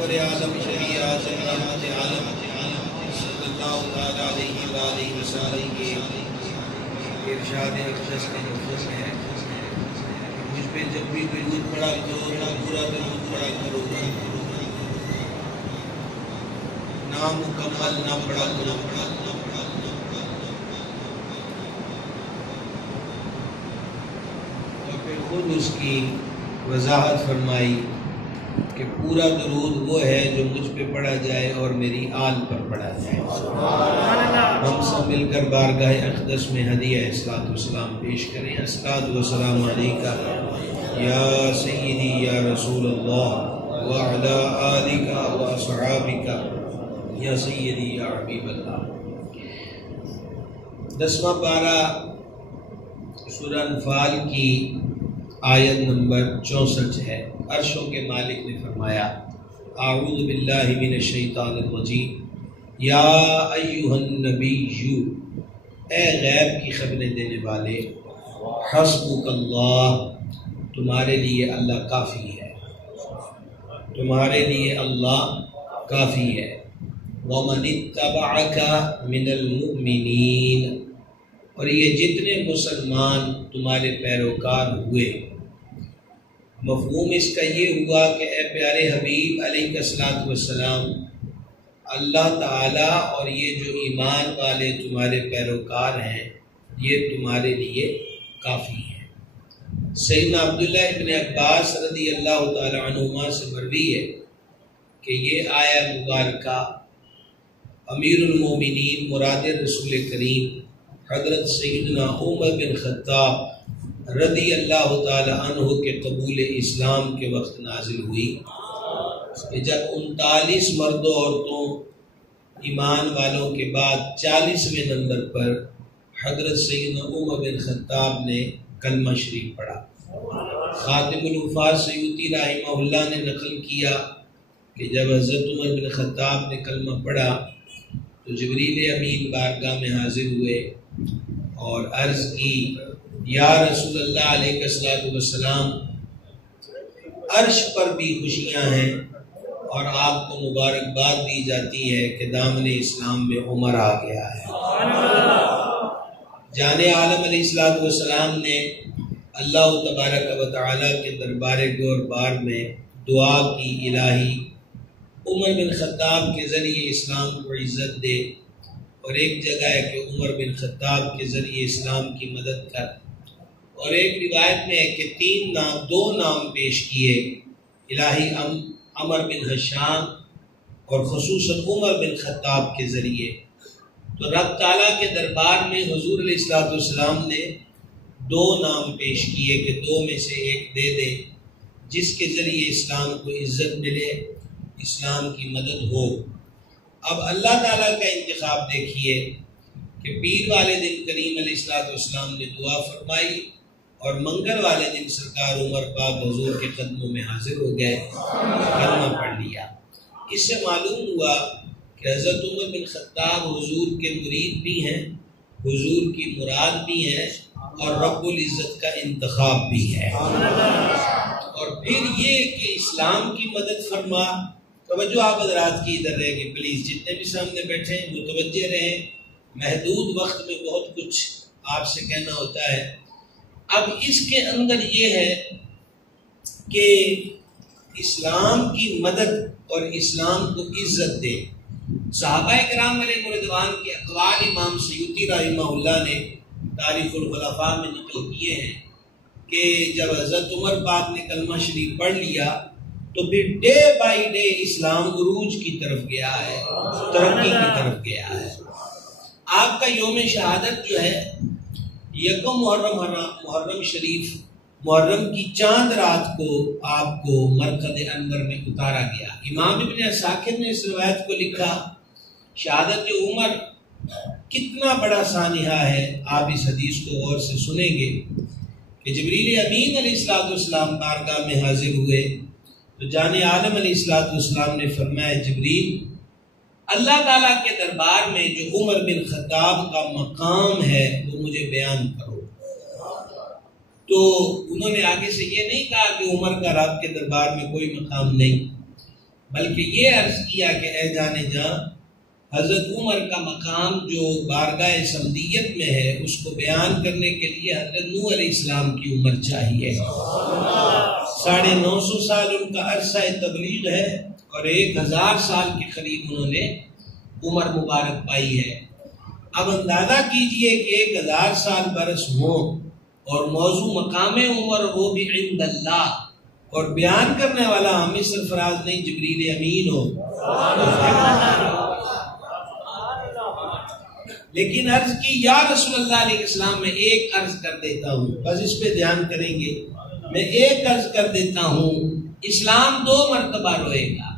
پیغمبر اعظم شفیع اعظم رحمت عالم صلی اللہ تعالیٰ علیہ وآلہ وسلم کے ارشاد اقدس میں نفس ہے، مجھ پہ جب بھی درود پڑھا کرو نہ پورا درود پڑھا کرو، نہ مکمل نہ پڑھا کرو۔ اور پھر خود اس کی وضاحت فرمائی کہ پورا درود وہ ہے جو مجھ پہ پڑھا جائے اور میری آل پر پڑھا جائے۔ ہم سب مل کر بارگاہ اقدس میں ہدیہ اصلاۃ والسلام پیش کریں۔ اصلاۃ والسلام علیکہ یا سیدی یا رسول اللہ وعلی آلکہ واصحابکہ یا سیدی یا حبیب اللہ۔ 10واں پارہ سورہ انفال کی آیت نمبر 64 ہے۔ عرشوں کے مالک نے فرمایا اعوذ باللہ من الشیطان الرجیم یا ایہا النبی، اے غیب کی خبریں دینے والے، حسبک اللہ، تمہارے لیے اللہ کافی ہے، تمہارے لیے اللہ کافی ہے، ومن اتبعک من المؤمنین، اور یہ جتنے مسلمان تمہارے پیروکار ہوئے۔ مفہوم اس کا یہ ہوا کہ اے پیارے حبیب علیہ الصلوۃ والسلام، اللہ تعالیٰ اور یہ جو ایمان والے تمہارے پیروکار ہیں یہ تمہارے لیے کافی ہیں۔ سیدنا عبداللہ ابن عباس رضی اللہ تعالی عنہما سے مروی ہے کہ یہ آیہ مبارکہ امیر المومنین مراد رسول کریم حضرت سیدنا عمر بن خطاب رضی اللہ تعالی عنہ کے قبول اسلام کے وقت نازل ہوئی کہ جب 39 مرد و عورتوں ایمان والوں کے بعد 40ویں نمبر پر حضرت سیدنا عمر بن خطاب نے کلمہ شریف پڑھا۔ خاتم الحفاظ سیوطی رحمہ اللہ نے نقل کیا کہ جب حضرت عمر بن خطاب نے کلمہ پڑھا تو جبریل امین بارگاہ میں حاضر ہوئے اور عرض کی یا رسول اللہ علیہ الصلوۃ والسلام، عرش پر بھی خوشیاں ہیں اور آپ کو مبارکباد دی جاتی ہے کہ دامن اسلام میں عمر آ گیا ہے۔ جان عالم علیہ الصلوۃ والسلام نے اللہ تبارک و تعالیٰ کے دربار گور بار میں دعا کی، الہی عمر بن خطاب کے ذریعے اسلام کو عزت دے، اور ایک جگہ ہے کہ عمر بن خطاب کے ذریعے اسلام کی مدد کر، اور ایک روایت میں ہے کہ دو نام پیش کیے، الہی عمر بن ہشام اور خصوصاً عمر بن خطاب کے ذریعے۔ تو رب تعالیٰ کے دربار میں حضور علیہ الصلوۃ والسلام نے 2 نام پیش کیے کہ 2 میں سے ایک دے دے جس کے ذریعے اسلام کو عزت ملے، اسلام کی مدد ہو۔ اب اللہ تعالیٰ کا انتخاب دیکھیے کہ پیر والے دن کریم علیہ الصلوۃ والسلام نے دعا فرمائی اور منگل والے دن سرکار عمر پاک حضور کے قدموں میں حاضر ہو گئے، کلمہ پڑھ لیا۔ اس سے معلوم ہوا کہ حضرت عمر بن خطاب حضور کے مرید بھی ہیں، حضور کی مراد بھی ہیں، اور رب العزت کا انتخاب بھی ہے۔ اور پھر یہ کہ اسلام کی مدد فرما۔ توجہ آپ حضرات کی ادھر رہے گی پلیز، جتنے بھی سامنے بیٹھے ہیں متوجہ رہیں، محدود وقت میں بہت کچھ آپ سے کہنا ہوتا ہے۔ اب اس کے اندر یہ ہے کہ اسلام کی مدد اور اسلام کو عزت دے۔ صحابہ کرام علیہ رضوان کے اقوال امام سیوطی رحمہ اللہ نے تاریخ الخلفاء میں نقل کیے ہیں کہ جب حضرت عمر پاک نے کلمہ شریف پڑھ لیا تو پھر ڈے بائی ڈے اسلام عروج کی طرف گیا ہے، ترقی کی طرف گیا ہے۔ آپ کا یوم شہادت جو ہے یکم محرم شریف، محرم کی چاند رات کو آپ کو مرقد انور میں اتارا گیا۔ امام ابن عساکر نے اس روایت کو لکھا، شہادت عمر کتنا بڑا سانحہ ہے۔ آپ اس حدیث کو غور سے سنیں گے کہ جبریل امین علیہ السلام بارگاہ میں حاضر ہوئے تو جان عالم علیہ السلام نے فرمایا جبریل، اللہ تعالیٰ کے دربار میں جو عمر بن خطاب کا مقام ہے وہ مجھے بیان کرو۔ تو انہوں نے آگے سے یہ نہیں کہا کہ عمر کا رب کے دربار میں کوئی مقام نہیں، بلکہ یہ عرض کیا کہ اے جانے جاں حضرت عمر کا مقام جو بارگاہ سمدیت میں ہے اس کو بیان کرنے کے لیے حضرت نوح علیہ السلام کی عمر چاہیے۔ 950 سال ان کا عرصہ تبلیغ ہے اور 1000 سال کے قریب انہوں نے عمر مبارک پائی ہے۔ اب اندازہ کیجئے کہ 1000 سال برس ہوں اور موضوع مقام عمر وہ بھی عند اللہ، اور بیان کرنے والا ہمیں سرفراز نہیں جبریل امین ہو۔ لیکن عرض کی یا رسول اللہ علیہ السلام، میں ایک عرض کر دیتا ہوں، بس اس پہ دھیان کریں گے، میں ایک عرض کر دیتا ہوں، اسلام 2 مرتبہ روئے گا۔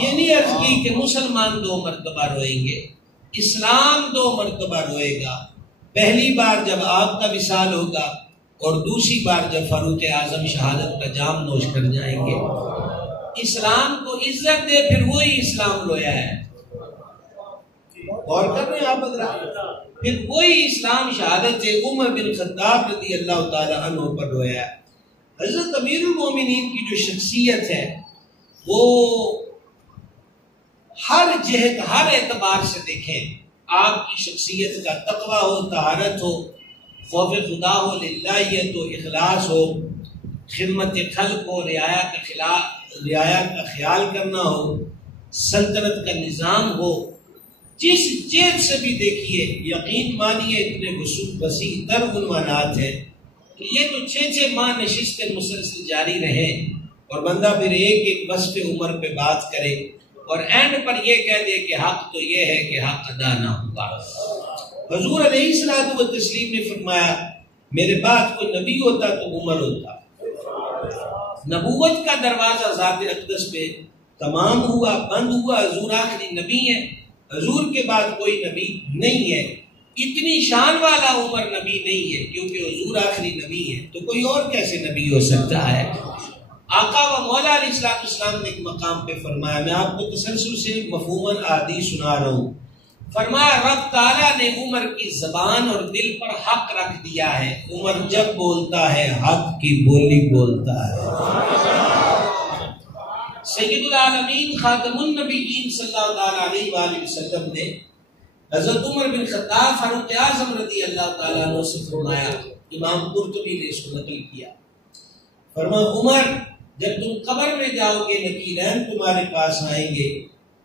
یہ نہیں عرض کی کہ مسلمان 2 مرتبہ روئیں گے، اسلام 2 مرتبہ روئے گا۔ پہلی بار جب آپ کا وصال ہوگا اور دوسری بار جب فاروق اعظم شہادت کا جام نوش کر جائیں گے۔ اسلام کو عزت دے، پھر وہی اسلام رویا ہے، اور کر رہے ہیں آپ حضرات، پھر وہی اسلام شہادت عمر بن خطاب رضی اللہ تعالی عنہ پر رویا ہے۔ حضرت امیر المومنین کی جو شخصیت ہے وہ ہر جہت ہر اعتبار سے دیکھیں، آپ کی شخصیت کا تقویٰ ہو، طہارت ہو، خوف خدا ہو، للہیت ہو، اخلاص ہو، خدمت خلق ہو، رعایا کا خیال کرنا ہو، سلطنت کا نظام ہو، جس جہت سے بھی دیکھیے یقین مانیے اتنے وسیع تر عنوانات ہیں کہ یہ تو 6 ماہ نشستیں مسلسل جاری رہیں اور بندہ پھر ایک وصف عمر پہ بات کرے اور اینڈ پر یہ کہہ دے کہ حق تو یہ ہے کہ حق ادا نہ ہوگا۔ حضور علیہ الصلوۃ والتسلیم نے فرمایا میرے بعد کوئی نبی ہوتا تو عمر ہوتا۔ نبوت کا دروازہ ذات اقدس پہ تمام ہوا، بند ہوا، حضور آخری نبی ہے، حضور کے بعد کوئی نبی نہیں ہے۔ اتنی شان والا عمر نبی نہیں ہے کیونکہ حضور آخری نبی ہے، تو کوئی اور کیسے نبی ہو سکتا ہے؟ آقا و مولا علیہ السلام نے ایک مقام پہ فرمایا، میں آپ کو تسلسل سے مفہوماً احادیث سنا رہا ہوں، فرمایا رب تعالیٰ نے عمر کی زبان اور دل پر حق رکھ دیا ہے، عمر جب بولتا ہے حق کی بولی بولتا ہے۔ سید العالمین خاتم النبیین صلی اللہ علیہ وآلہ وسلم نے حضرت عمر بن خطاب فاروق اعظم رضی اللہ تعالیٰ عنہ سے فرمایا، امام قرطبی نے اس کو نقل کیا، فرمایا عمر جب تم قبر میں جاؤ گے نکیرین تمہارے پاس آئیں گے،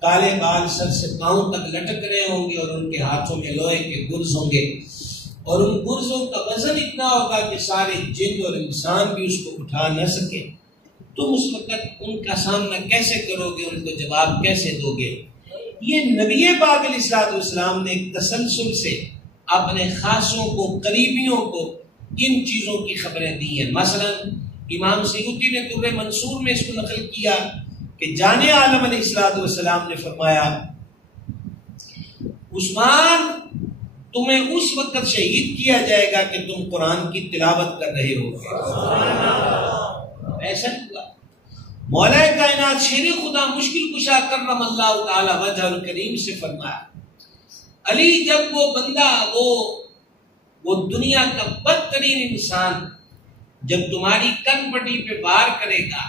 کالے بال سر سے پاؤں تک لٹک رہے ہوں گے اور ان کے ہاتھوں میں لوہے کے گرز ہوں گے اور ان گرزوں کا وزن اتنا ہوگا کہ سارے جن اور انسان بھی اس کو اٹھا نہ سکے۔ تم اس وقت ان کا سامنا کیسے کرو گے، ان کو جواب کیسے دو گے؟ یہ نبی پاک علیہ السلام نے ایک تسلسل سے اپنے خاصوں کو، قریبیوں کو ان چیزوں کی خبریں دی ہیں۔ مثلا امام سیوطی نے در منصور میں اس کو نقل کیا کہ جان عالم علیہ السلام نے فرمایا عثمان تمہیں اس وقت شہید کیا جائے گا کہ تم قرآن کی تلاوت کر رہے ہو گے۔ ایسا ہوا۔ مولا کائنات شیر خدا مشکل کشا کرم اللہ تعالی وجہ الکریم سے فرمایا علی جب وہ بندہ وہ دنیا کا بدترین انسان جب تمہاری کن پٹی پہ وار کرے گا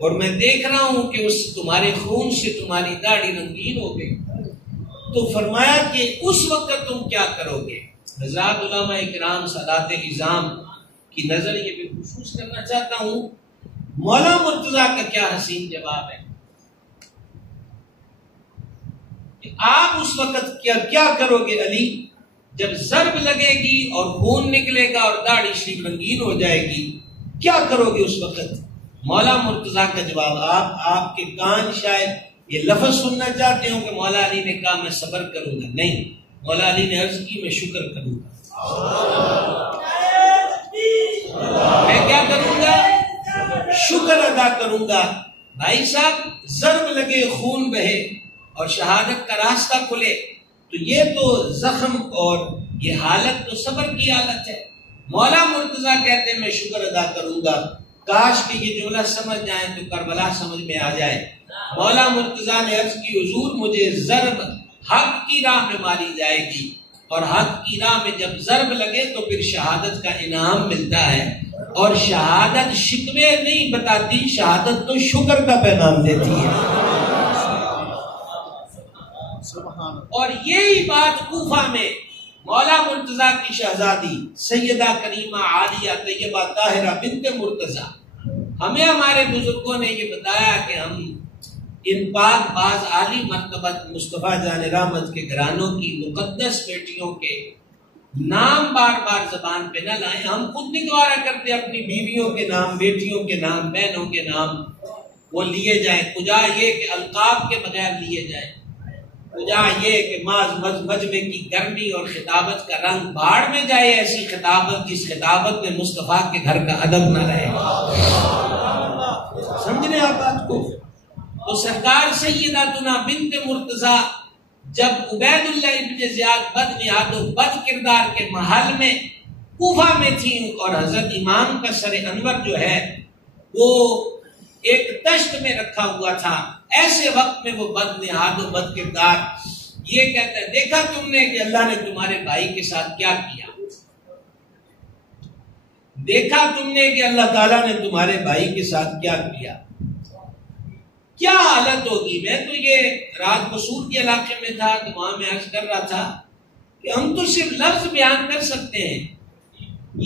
اور میں دیکھ رہا ہوں کہ اس تمہارے خون سے تمہاری داڑھی رنگین ہو گئی، تو فرمایا کہ اس وقت تم کیا کرو گے؟ حضرات علماء اکرام سادات نظام کی نظر یہ بھی محسوس کرنا چاہتا ہوں، مولا مرتضیٰ کا کیا حسین جواب ہے کہ آپ اس وقت کیا کرو گے علی جب ضرب لگے گی اور خون نکلے گا اور داڑھی شریف رنگین ہو جائے گی، کیا کرو گے اس وقت؟ مولا مرتضیٰ کا جواب، آپ کے کان شاید یہ لفظ سننا چاہتے ہوں کہ مولا علی نے کہا میں صبر کروں گا، نہیں، مولا علی نے عرض کی میں شکر کروں گا۔ میں کیا کروں گا؟ شکر ادا کروں گا۔ بھائی صاحب ضرب لگے، خون بہے اور شہادت کا راستہ کھلے تو یہ تو زخم اور یہ حالت تو صبر کی حالت ہے۔ مولا مرتضیٰ کہتے ہیں میں شکر ادا کروں گا، کاش کہ یہ جملہ سمجھ جائیں تو کربلا سمجھ میں آ جائے۔ مولا مرتضیٰ نے عرض کی حضور مجھے ضرب حق کی راہ میں ماری جائے گی اور حق کی راہ میں جب ضرب لگے تو پھر شہادت کا انعام ملتا ہے، اور شہادت شکوے نہیں بتاتی، شہادت تو شکر کا پیغام دیتی ہے۔ اور یہی بات کوفہ میں مولا مرتضیٰ کی شہزادی سیدہ کریمہ عالیہ طیبہ طاہرہ بنت مرتضیٰ، ہمیں ہمارے بزرگوں نے یہ بتایا کہ ہم ان پاک باز عالی مرتبت مصطفیٰ جان رحمت کے گھرانوں کی مقدس بیٹیوں کے نام بار بار زبان پہ نہ لائیں۔ ہم خود نہیں گوارا کرتے اپنی بیویوں کے نام، بیٹیوں کے نام، بہنوں کے نام وہ لیے جائیں، کجا یہ کہ القاب کے بغیر لیے جائیں، کجا یہ کہ مجمع کی گرمی اور خطابت کا رنگ بھاڑ میں جائے، ایسی خطابت جس خطابت میں مصطفیٰ کے گھر کا ادب نہ رہے۔ سمجھ رہے آپ بات کو؟ تو سرکار سیداتنا بنت مرتضیٰ جب عبید اللہ ابن زیاد بد نیاد و بد کردار کے محل میں کوفہ میں تھیں، اور حضرت امام کا سر انور جو ہے وہ ایک تشت میں رکھا ہوا تھا، ایسے وقت میں وہ بد نیاد و بد کردار یہ کہتا ہے، دیکھا تم نے کہ اللہ نے تمہارے بھائی کے ساتھ کیا کیا؟ دیکھا تم نے کہ اللہ تعالیٰ نے تمہارے بھائی کے ساتھ کیا کیا؟ کیا حالت ہوگی؟ میں تو یہ رات قصور کے علاقے میں تھا تو وہاں میں عرض کر رہا تھا کہ ہم تو صرف لفظ بیان کر سکتے ہیں،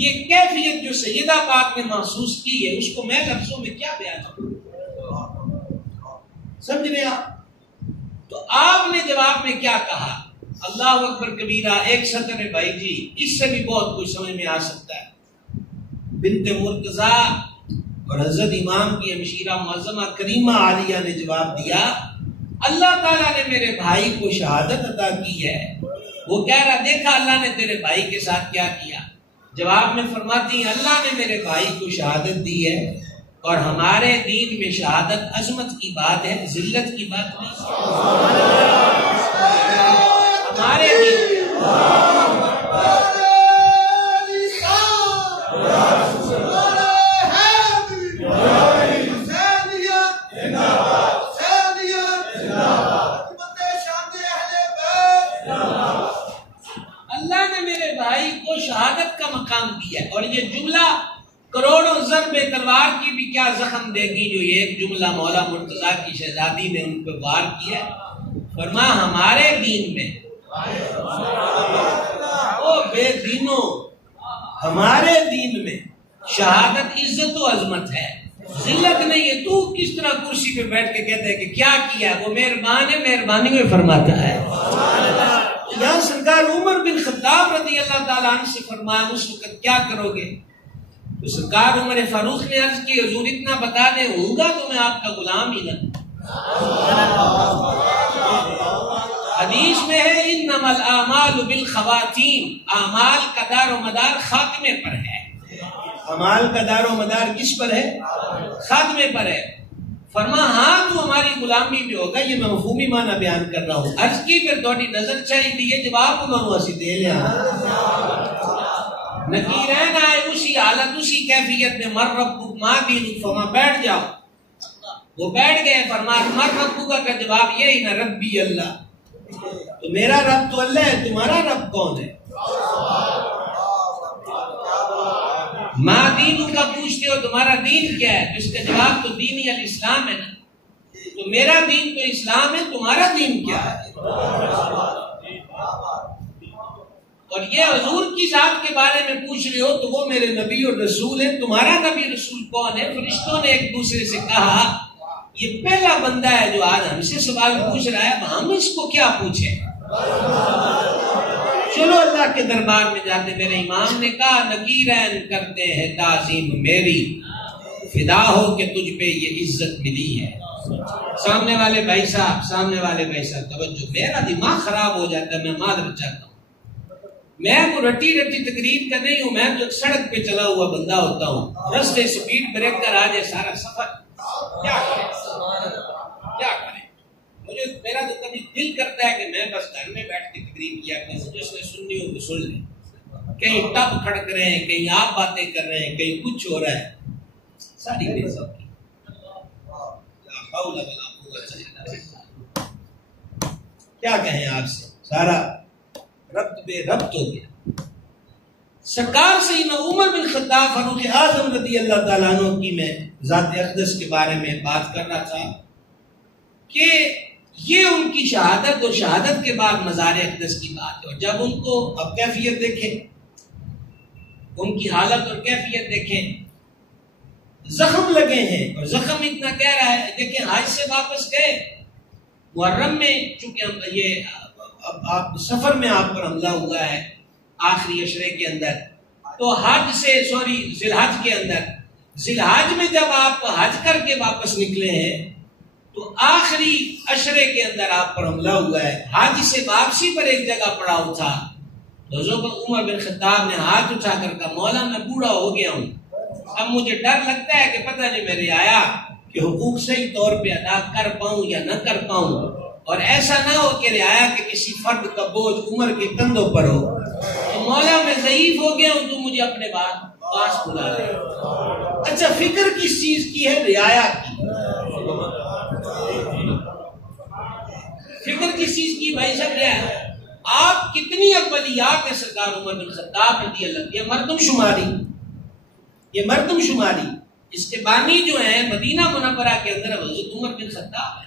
یہ کیفیت جو سیدہ پاک نے محسوس کی ہے اس کو میں لفظوں میں کیا بیان کروں؟ سمجھ رہے آپ؟ تو آپ نے جواب میں کیا کہا؟ اللہ اکبر کبیرہ، ایک سطر ہے بھائی جی، اس سے بھی بہت کچھ سمجھ میں آ سکتا ہے۔ بنت مرتضیٰ اور حضرت امام کی ہمشیرہ معظمہ کریمہ عالیہ نے جواب دیا، اللہ تعالیٰ نے میرے بھائی کو شہادت عطا کی ہے۔ وہ کہہ رہا، دیکھا اللہ نے تیرے بھائی کے ساتھ کیا کیا؟ جواب میں فرماتی ہیں، اللہ نے میرے بھائی کو شہادت دی ہے، اور ہمارے دین میں شہادت عظمت کی بات ہے، ذلت کی بات نہیں۔ ہمارے دین شہادت کا مقام دیا ہے، اور یہ جملہ کروڑوں ضرب تلوار کی بھی کیا زخم دے گی جو یہ ایک جملہ مولا مرتضیٰ کی شہزادی نے ان پہ وار کیا ہے۔ فرما ہمارے دین میں، او بے دینوں، ہمارے دین میں شہادت عزت و عظمت ہے، ذلت نہیں ہے۔ تو کس طرح کرسی پہ بیٹھ کے کہتے ہیں کہ کیا کیا؟ وہ مہربان ہے، مہربانی میں فرماتا ہے۔ یہاں سرکار عمر بن خطاب رضی اللہ تعالیٰ عنہ سے فرمایا، اس وقت کیا کرو گے؟ تو سرکار عمر فاروق نے عرض کی، حضور اتنا بتا دیں، ہوں گا تو میں آپ کا غلام ہی نہ۔ حدیث میں ہے انما الاعمال بالخواتیم، اعمال کا دار و مدار خاتمے پر ہے۔ اعمال کا دار و مدار کس پر ہے؟ خاتمے پر ہے۔ فرما ہاں تو ہماری غلامی بھی ہوگا، یہ میں مفہومی معنی بیان کر رہا ہوں۔ عرض کی پھر تھوڑی نظر چاہیے، یہ جواب انہوں نے دے لیا۔ نکیرین آئے اسی حالت اسی کیفیت میں، مر ربک ما دینک، فرما بیٹھ جاؤ۔ وہ بیٹھ گئے، فرما مر ربک کا جواب یہی نا، ربی اللہ، تو میرا رب تو اللہ ہے، تمہارا رب کون ہے؟ ماں دین کا پوچھتے ہو تمہارا دین کیا ہے؟ اس کا جواب تو دینی الاسلام ہے نا، تو میرا دین تو اسلام ہے، تمہارا دین کیا ہے؟ اور یہ حضور کی ذات کے بارے میں پوچھ رہے ہو تو وہ میرے نبی اور رسول ہیں، تمہارا نبی رسول کون ہے؟ فرشتوں نے ایک دوسرے سے کہا یہ پہلا بندہ ہے جو آج ہم سے سوال پوچھ رہا ہے، ہم اس کو کیا پوچھیں؟ چلو اللہ کے دربار میں جاتے۔ میرے امام نے کہا نکیرین کرتے ہیں تعظیم میری، فدا ہو کہ تجھ پہ یہ عزت ملی ہے۔ سامنے والے بھائی صاحب توجہ، میرا دماغ خراب ہو جاتا ہے، میں معذرت چاہتا ہوں، میں وہ رٹی تقریر کا نہیں ہوں، میں تو سڑک پہ چلا ہوا بندہ ہوتا ہوں، رستے سپیڈ بریک کر آ جائے سارا سفر، کیا کریں؟ مجھے میرا تو کبھی دل کرتا ہے کہ میں بس گھر میں بیٹھ کے تقریر کیا کروں، جس نے سننی ہو تو سن لیں، کہیں ٹپ کھڑک رہے ہیں، کہیں آپ باتیں کر رہے ہیں، کہیں کچھ ہو رہا ہے، ساری بے سب کی کیا کہیں آپ سے، سارا ربط بے ربط ہو گیا۔ سرکار سیدنا عمر بن خطاب فاروق اعظم رضی اللہ تعالیٰ عنہ کی میں ذات اقدس کے بارے میں بات کر رہا تھا کہ یہ ان کی شہادت اور شہادت کے بعد مزار اقدس کی بات ہے، اور جب ان کو اب کیفیت دیکھیں، ان کی حالت اور کیفیت دیکھیں، زخم لگے ہیں اور زخم اتنا کہہ رہا ہے، دیکھیں حج سے واپس گئے محرم میں، چونکہ ہم یہ اب آپ سفر میں آپ پر حملہ ہوا ہے آخری عشرے کے اندر، تو حج سے ذی الحج کے اندر، ذی الحج میں جب آپ حج کر کے واپس نکلے ہیں تو آخری عشرے کے اندر آپ پر حملہ ہوا ہے، حج سے واپسی پر ایک جگہ پڑاؤ تھا، تو عمر بن خطاب نے ہاتھ اٹھا کر کہا مولا میں بوڑھا ہو گیا ہوں، اب مجھے ڈر لگتا ہے کہ پتہ نہیں میرے آیا کہ حقوق صحیح طور پہ ادا کر پاؤں یا نہ کر پاؤں، اور ایسا نہ ہو کہ رعایا کہ کسی فرد کا بوجھ عمر کے کندھوں پر ہو، تو مولا میں ضعیف ہو گیا ہوں، تو مجھے اپنے پاس بلا لے۔ اچھا فکر کس چیز کی ہے؟ رعایا کی فکر کس چیز کی بھائی صاحب؟ رعایا۔ آپ کتنی اقبالیات ہے سرکار عمر بن خطاب رضی اللہ عنہ، یہ مردم شماری اس کے بانی جو ہیں مدینہ منورہ کے اندر حضرت عمر بن خطاب ہے۔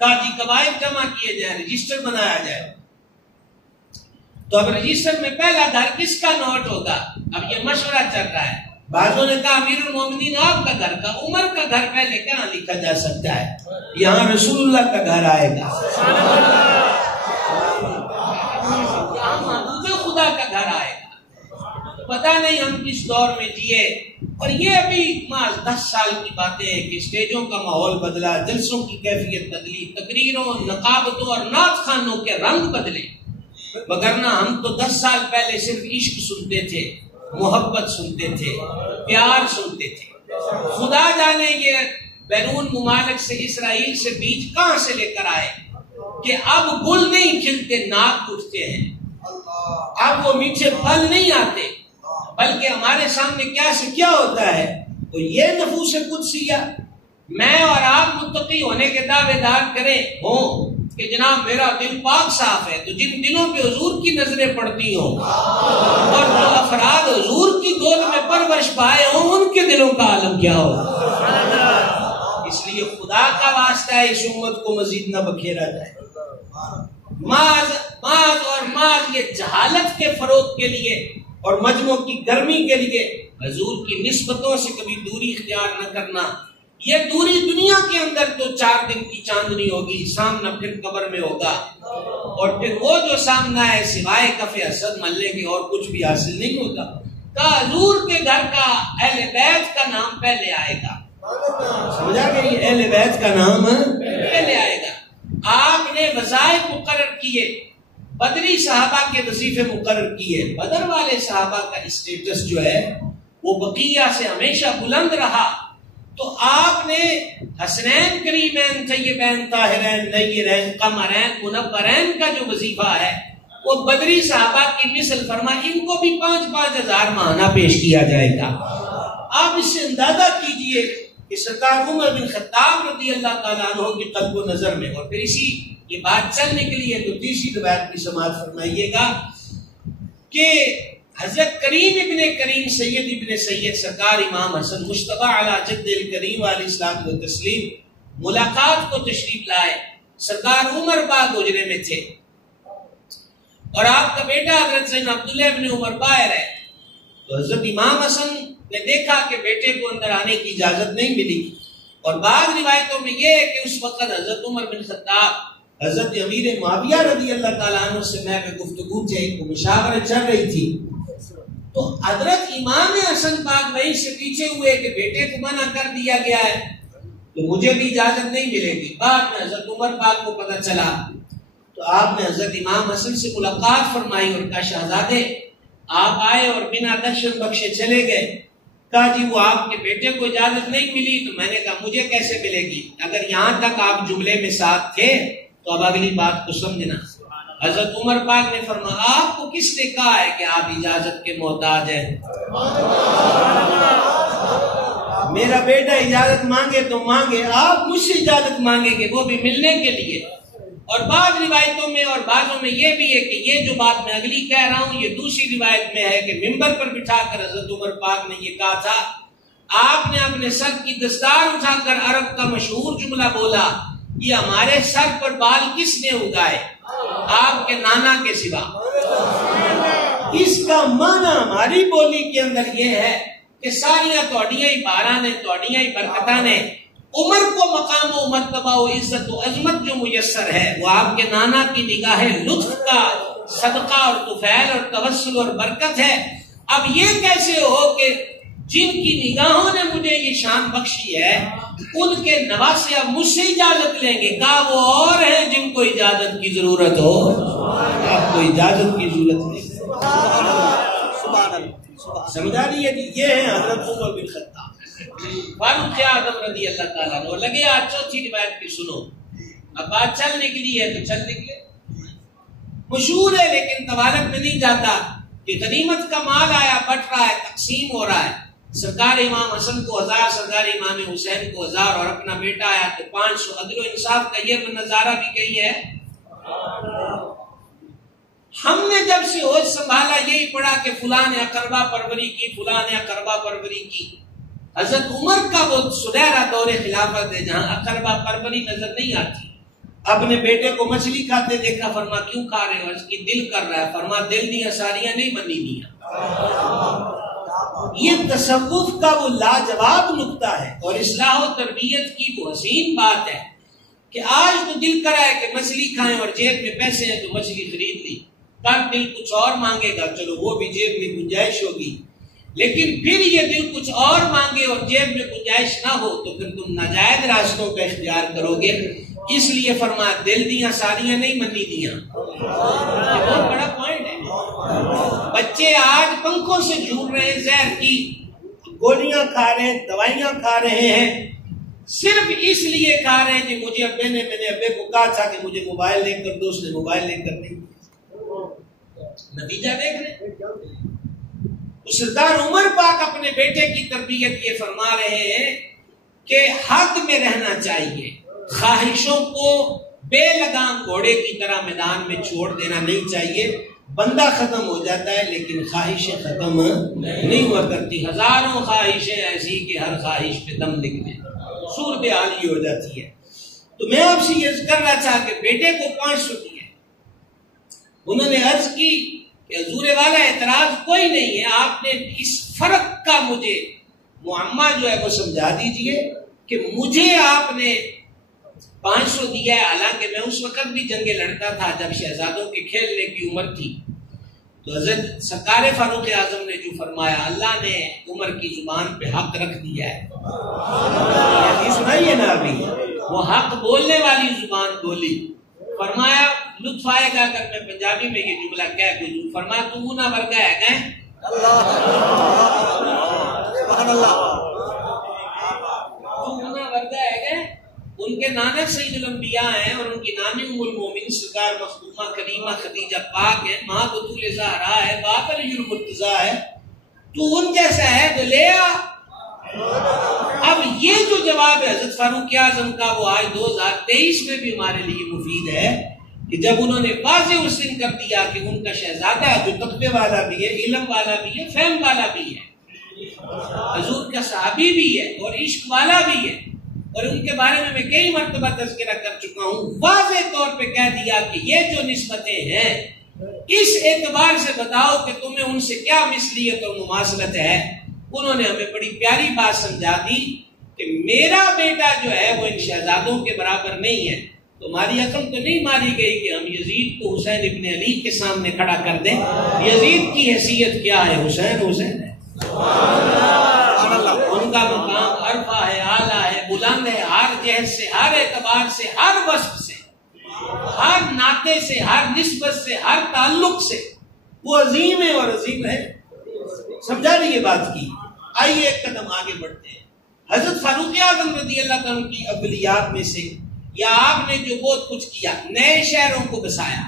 قاضی قواعد جمع کیے جائیں، رجسٹر بنایا جائے، تو اب رجسٹر میں پہلا گھر کس کا نوٹ ہوگا؟ اب یہ مشورہ چل رہا ہے، بعضوں نے کہا امیر المومنین آپ کا گھر کا، عمر کا گھر پہلے کہاں لکھا جا سکتا ہے؟ یہاں رسول اللہ کا گھر آئے گا، یہاں محبوب خدا کا گھر آئے گا۔ پتہ نہیں ہم کس دور میں جیے، اور یہ ابھی محض 10 سال کی باتیں ہیں کہ اسٹیجوں کا ماحول بدلا، جلسوں کی کیفیت بدلی، تقریروں، نقابتوں اور نعت خوانوں کے رنگ بدلے، وگرنہ ہم تو 10 سال پہلے صرف عشق سنتے تھے، محبت سنتے تھے، پیار سنتے تھے۔ خدا جانے یہ بیرون ممالک سے، اسرائیل سے بیج کہاں سے لے کر آئے کہ اب گل نہیں کھلتے، ناک اٹھتے ہیں، اب وہ میٹھے پھل نہیں آتے، بلکہ ہمارے سامنے کیا سے کیا ہوتا ہے؟ تو یہ نفوس قدسیہ، میں اور آپ متقی ہونے کے دعوے دار کریں ہوں کہ جناب میرا دل پاک صاف ہے، تو جن دلوں پہ حضور کی نظریں پڑتی ہوں اور جو افراد حضور کی گود میں پرورش پائے ہوں، ان کے دلوں کا عالم کیا ہو۔ اس لیے خدا کا واسطہ ہے اس امت کو مزید نہ بکھیرا جائے۔ ماذ یہ جہالت کے فروغ کے لیے اور مجموع کی گرمی کے لیے حضور کی نسبتوں سے کبھی دوری اختیار نہ کرنا، یہ دوری دنیا کے اندر تو 4 دن کی چاندنی ہوگی، سامنا پھر قبر میں ہوگا، اور پھر وہ جو سامنا ہے سوائے کف اسد ملنے کے اور کچھ بھی حاصل نہیں ہوگا۔ کہ حضور کے گھر کا اہل بیت کا نام پہلے آئے گا، سمجھا کہ اہل بیت کا نام پہلے آئے گا۔ آپ نے وظائف مقرر کیے، بدری صحابہ کے وظیفے مقرر کیے، بدر والے صحابہ کا اسٹیٹس جو ہے وہ بقیہ سے ہمیشہ بلند رہا، تو آپ نے حسنین کریمین طیبین طاہرین نیرین قمرین منورین کا جو وظیفہ ہے وہ بدری صحابہ کی مثل فرما، ان کو بھی 5-5 ہزار ماہانہ پیش کیا جائے گا۔ آپ اس سے اندازہ کیجئے کہ سرکار عمر بن خطاب رضی اللہ تعالیٰ عنہ کی قلب و نظر میں، اور پھر اسی یہ بات چلنے کے لیے تو تیسری روایت کی سماعت فرمائیے گا کہ حضرت کریم ابن کریم سید ابن سید سرکار امام حسن مشتبہ علی جد الکریم علیہ الصلوۃ والتسلیم ملاقات کو تشریف لائے، سرکار عمر پاک حجرے میں تھے، اور آپ کا بیٹا حضرت سیدنا عبداللہ ابن عمر باہر ہے، تو حضرت امام حسن نے دیکھا کہ بیٹے کو اندر آنے کی اجازت نہیں ملی، اور بعض روایتوں میں یہ ہے کہ اس وقت حضرت عمر بن خطاب حضرت امیر معاویہ رضی اللہ تعالیٰ عنہ سے محض گفتگو تھے، ایک مشاورت چل رہی تھی، تو حضرت امام حسن پاک وہیں سے پیچھے ہوئے کہ بیٹے کو منع کر دیا گیا ہے تو مجھے بھی اجازت نہیں ملے گی۔ بعد میں حضرت عمر پاک کو پتہ چلا تو آپ نے حضرت امام حسن سے ملاقات فرمائی اور کہا شہزادے آپ آئے اور بنا دشن بخشے چلے گئے۔ کہا جی وہ آپ کے بیٹے کو اجازت نہیں ملی، تو میں نے کہا مجھے کیسے ملے گی؟ اگر یہاں تک آپ جملے میں ساتھ تھے تو اب اگلی بات کو سمجھنا۔ حضرت عمر پاک نے فرمایا آپ کو کس نے کہا ہے کہ آپ اجازت کے محتاج ہیں؟ میرا بیٹا اجازت مانگے تو مانگے، آپ مجھ سے اجازت مانگے کہ وہ بھی ملنے کے لیے؟ اور بعض روایتوں میں اور بعضوں میں یہ بھی ہے کہ یہ جو بات میں اگلی کہہ رہا ہوں یہ دوسری روایت میں ہے کہ منبر پر بٹھا کر حضرت عمر پاک نے یہ کہا تھا، آپ نے اپنے سر کی دستار اٹھا کر عرب کا مشہور جملہ بولا، یہ ہمارے سر پر بال کس نے اگائے؟ آپ کے نانا کے سوا۔ اس کا معنی ہماری بولی کے اندر یہ ہے کہ ساریاں توڑیاں ہی بارہ نے، توڑیاں ہی برکتہ نے، عمر کو مقام و مرتبہ و عزت و عظمت جو میسر ہے وہ آپ کے نانا کی نگاہ لطف کا صدقہ اور طفیل اور توسل اور برکت ہے۔ اب یہ کیسے ہو کہ جن کی نگاہوں نے مجھے یہ شان بخشی ہے ان کے نواسے اب مجھ سے اجازت لیں گے؟ کہا وہ اور ہیں جن کو اجازت کی ضرورت ہو، آپ کو اجازت کی ضرورت نہیں۔ سمجھا رہی ہے جی؟ یہ ہے حضرت عمر بن خطاب فاروق اعظم رضی اللہ تعالیٰ عنہ۔ لگے آج چوتھی روایت کی سنو، اب بات چل نکلی ہے تو چل نکلے، مشہور ہے لیکن طوالت میں نہیں جاتا کہ غنیمت کا مال آیا، بٹ رہا ہے، تقسیم ہو رہا ہے، سرکار امام حسن کو 1000، سرکار امام حسین کو 1000 اور اپنا بیٹا آیا تو 500۔ عدل و انصاف کا یہ نظارہ بھی کہیں ہے۔ ہم نے جب سے ہوش سنبھالا یہی پڑھا کہ فلاں نے اقربا پروری کی، فلاں نے اقربا پروری کی۔ حضرت عمر کا وہ سنہرا دور خلافت ہے جہاں اقربا پروری نظر نہیں آتی۔ اپنے بیٹے کو مچھلی کھاتے دیکھا، فرما کیوں کھا رہے ہو؟ اس کی دل کر رہا ہے، فرما دل دیا ساریاں نہیں منی دیا۔ یہ تصوف کا وہ لاجواب نقطہ ہے اور اصلاح و تربیت کی وہ حسین بات ہے کہ آج تو دل کرا ہے کہ مچھلی کھائیں اور جیب میں پیسے ہیں تو مچھلی خرید لی، کل دل کچھ اور مانگے گا، چلو وہ بھی جیب میں گنجائش ہوگی، لیکن پھر یہ دل کچھ اور مانگے اور جیب میں گنجائش نہ ہو تو پھر تم ناجائز راستوں کا اختیار کرو گے۔ اس لیے فرمایا دل دیاں ساریاں نہیں منی دیاں۔ یہ بہت بڑا پوائنٹ ہے۔ بچے آج پنکھوں سے جھول رہے ہیں، زہر کی گولیاں کھا رہے ہیں، دوائیاں کھا رہے ہیں، صرف اس لیے کھا رہے ہیں کہ مجھے میں نے ابے کو کہا تھا کہ مجھے موبائل لے کر دو، اس نے موبائل لے کر نہیں۔ نتیجہ دیکھ رہے سردار عمر پاک اپنے بیٹے کی تربیت یہ فرما رہے ہیں کہ حد میں رہنا چاہیے، خواہشوں کو بے لگام گھوڑے کی طرح میدان میں چھوڑ دینا نہیں چاہیے۔ بندہ ختم ہو جاتا ہے لیکن خواہشیں ختم نہیں ہوا کرتی۔ ہزاروں خواہشیں ایسی کہ ہر خواہش پہ دم نکلے، صورتحال یہ ہو جاتی ہے۔ تو میں آپ سے یہ کرنا چاہ کہ بیٹے کو 500 دیے، انہوں نے عرض کی کہ حضور والا اعتراض کوئی نہیں ہے، آپ نے اس فرق کا مجھے معمہ جو ہے وہ سمجھا دیجئے کہ مجھے آپ نے 500 دیا ہے، حالانکہ میں اس وقت بھی جنگیں لڑتا تھا جب شہزادوں کے کھیلنے کی عمر تھی۔ تو حضرت سرکار فاروق اعظم نے جو فرمایا، اللہ نے عمر کی زبان پہ حق رکھ دیا ہے، سنائیے نا ابھی، وہ حق بولنے والی زبان بولی۔ فرمایا لطف آئے گا اگر میں پنجابی میں یہ جملہ کہہ گزوں، فرمایا تو اونا ورگا ہے گئے ان کے نانا سید الانبیاء ہیں اور ان کی نانی ام المومنین سرکار مخدومہ کریمہ خدیجہ پاک ہے، ماں بطول زہرا ہے، باپ علی المرتضیٰ ہے، تو ان جیسا ہے تو لے آ۔ اب یہ جو جواب ہے حضرت فاروق اعظم کا وہ آج 2023 میں بھی ہمارے لیے مفید ہے کہ جب انہوں نے واضح اس دن کر دیا کہ ان کا شہزادہ جو تقوی والا بھی ہے، علم والا بھی ہے، فہم والا بھی ہے، حضور کا صحابی بھی ہے اور عشق والا بھی ہے، اور ان کے بارے میں کئی مرتبہ تذکرہ کر چکا ہوں، واضح طور پہ کہہ دیا کہ یہ جو نسبتیں ہیں اس اعتبار سے بتاؤ کہ تمہیں ان سے کیا مثلیت اور مماثلت ہے۔ انہوں نے ہمیں بڑی پیاری بات سمجھا دی کہ میرا بیٹا جو ہے وہ ان شہزادوں کے برابر نہیں ہے۔ تمہاری عقل تو نہیں ماری گئی کہ ہم یزید کو حسین ابن علی کے سامنے کھڑا کر دیں؟ یزید کی حیثیت کیا ہے؟ حسین حسین ہے، ان کا مقام عرفہ ہے، اعلیٰ ہے، بلند ہے، ہر جہت سے، ہر اعتبار سے، ہر وصف سے، ہر ناطے سے، ہر نسبت سے، ہر تعلق سے وہ عظیم ہے اور عظیم ہے۔ سمجھا رہی یہ بات کی؟ آئیے ایک قدم آگے بڑھتے ہیں۔ حضرت فاروق اعظم رضی اللہ عنہ کی افضلیات میں سے یا آپ نے جو بہت کچھ کیا، نئے شہروں کو بسایا،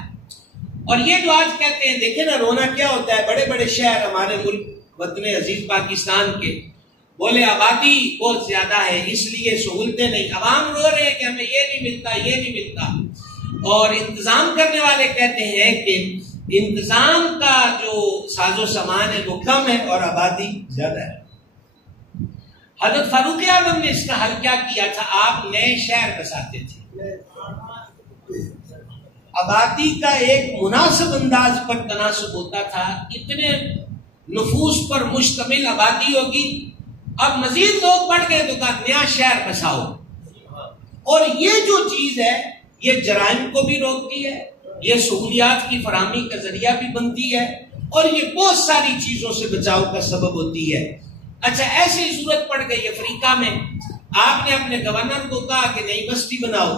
اور یہ جو آج کہتے ہیں دیکھیں نا رونا کیا ہوتا ہے، بڑے بڑے شہر ہمارے ملک وطن عزیز پاکستان کے، بولے آبادی بہت زیادہ ہے اس لیے سہولتیں نہیں، عوام رو رہے ہیں کہ ہمیں یہ نہیں ملتا، یہ نہیں ملتا۔ اور انتظام کرنے والے کہتے ہیں کہ انتظام کا جو ساز و سامان ہے وہ کم ہے اور آبادی زیادہ ہے۔ حضرت فاروق اعظم نے اس کا حل کیا کیا تھا؟ آپ نئے شہر بساتے تھے، آبادی کا ایک مناسب انداز پر تناسب ہوتا تھا، اتنے نفوس پر مشتمل آبادی ہوگی، اب مزید لوگ بڑھ گئے تو کہا نیا شہر بساؤ، اور یہ جو چیز ہے یہ جرائم کو بھی روکتی ہے، یہ سہولیات کی فراہمی کا ذریعہ بھی بنتی ہے، اور یہ بہت ساری چیزوں سے بچاؤ کا سبب ہوتی ہے۔ اچھا، ایسی ضرورت پڑ گئی افریقہ میں، آپ نے اپنے گورنر کو کہا کہ نئی بستی بناؤ،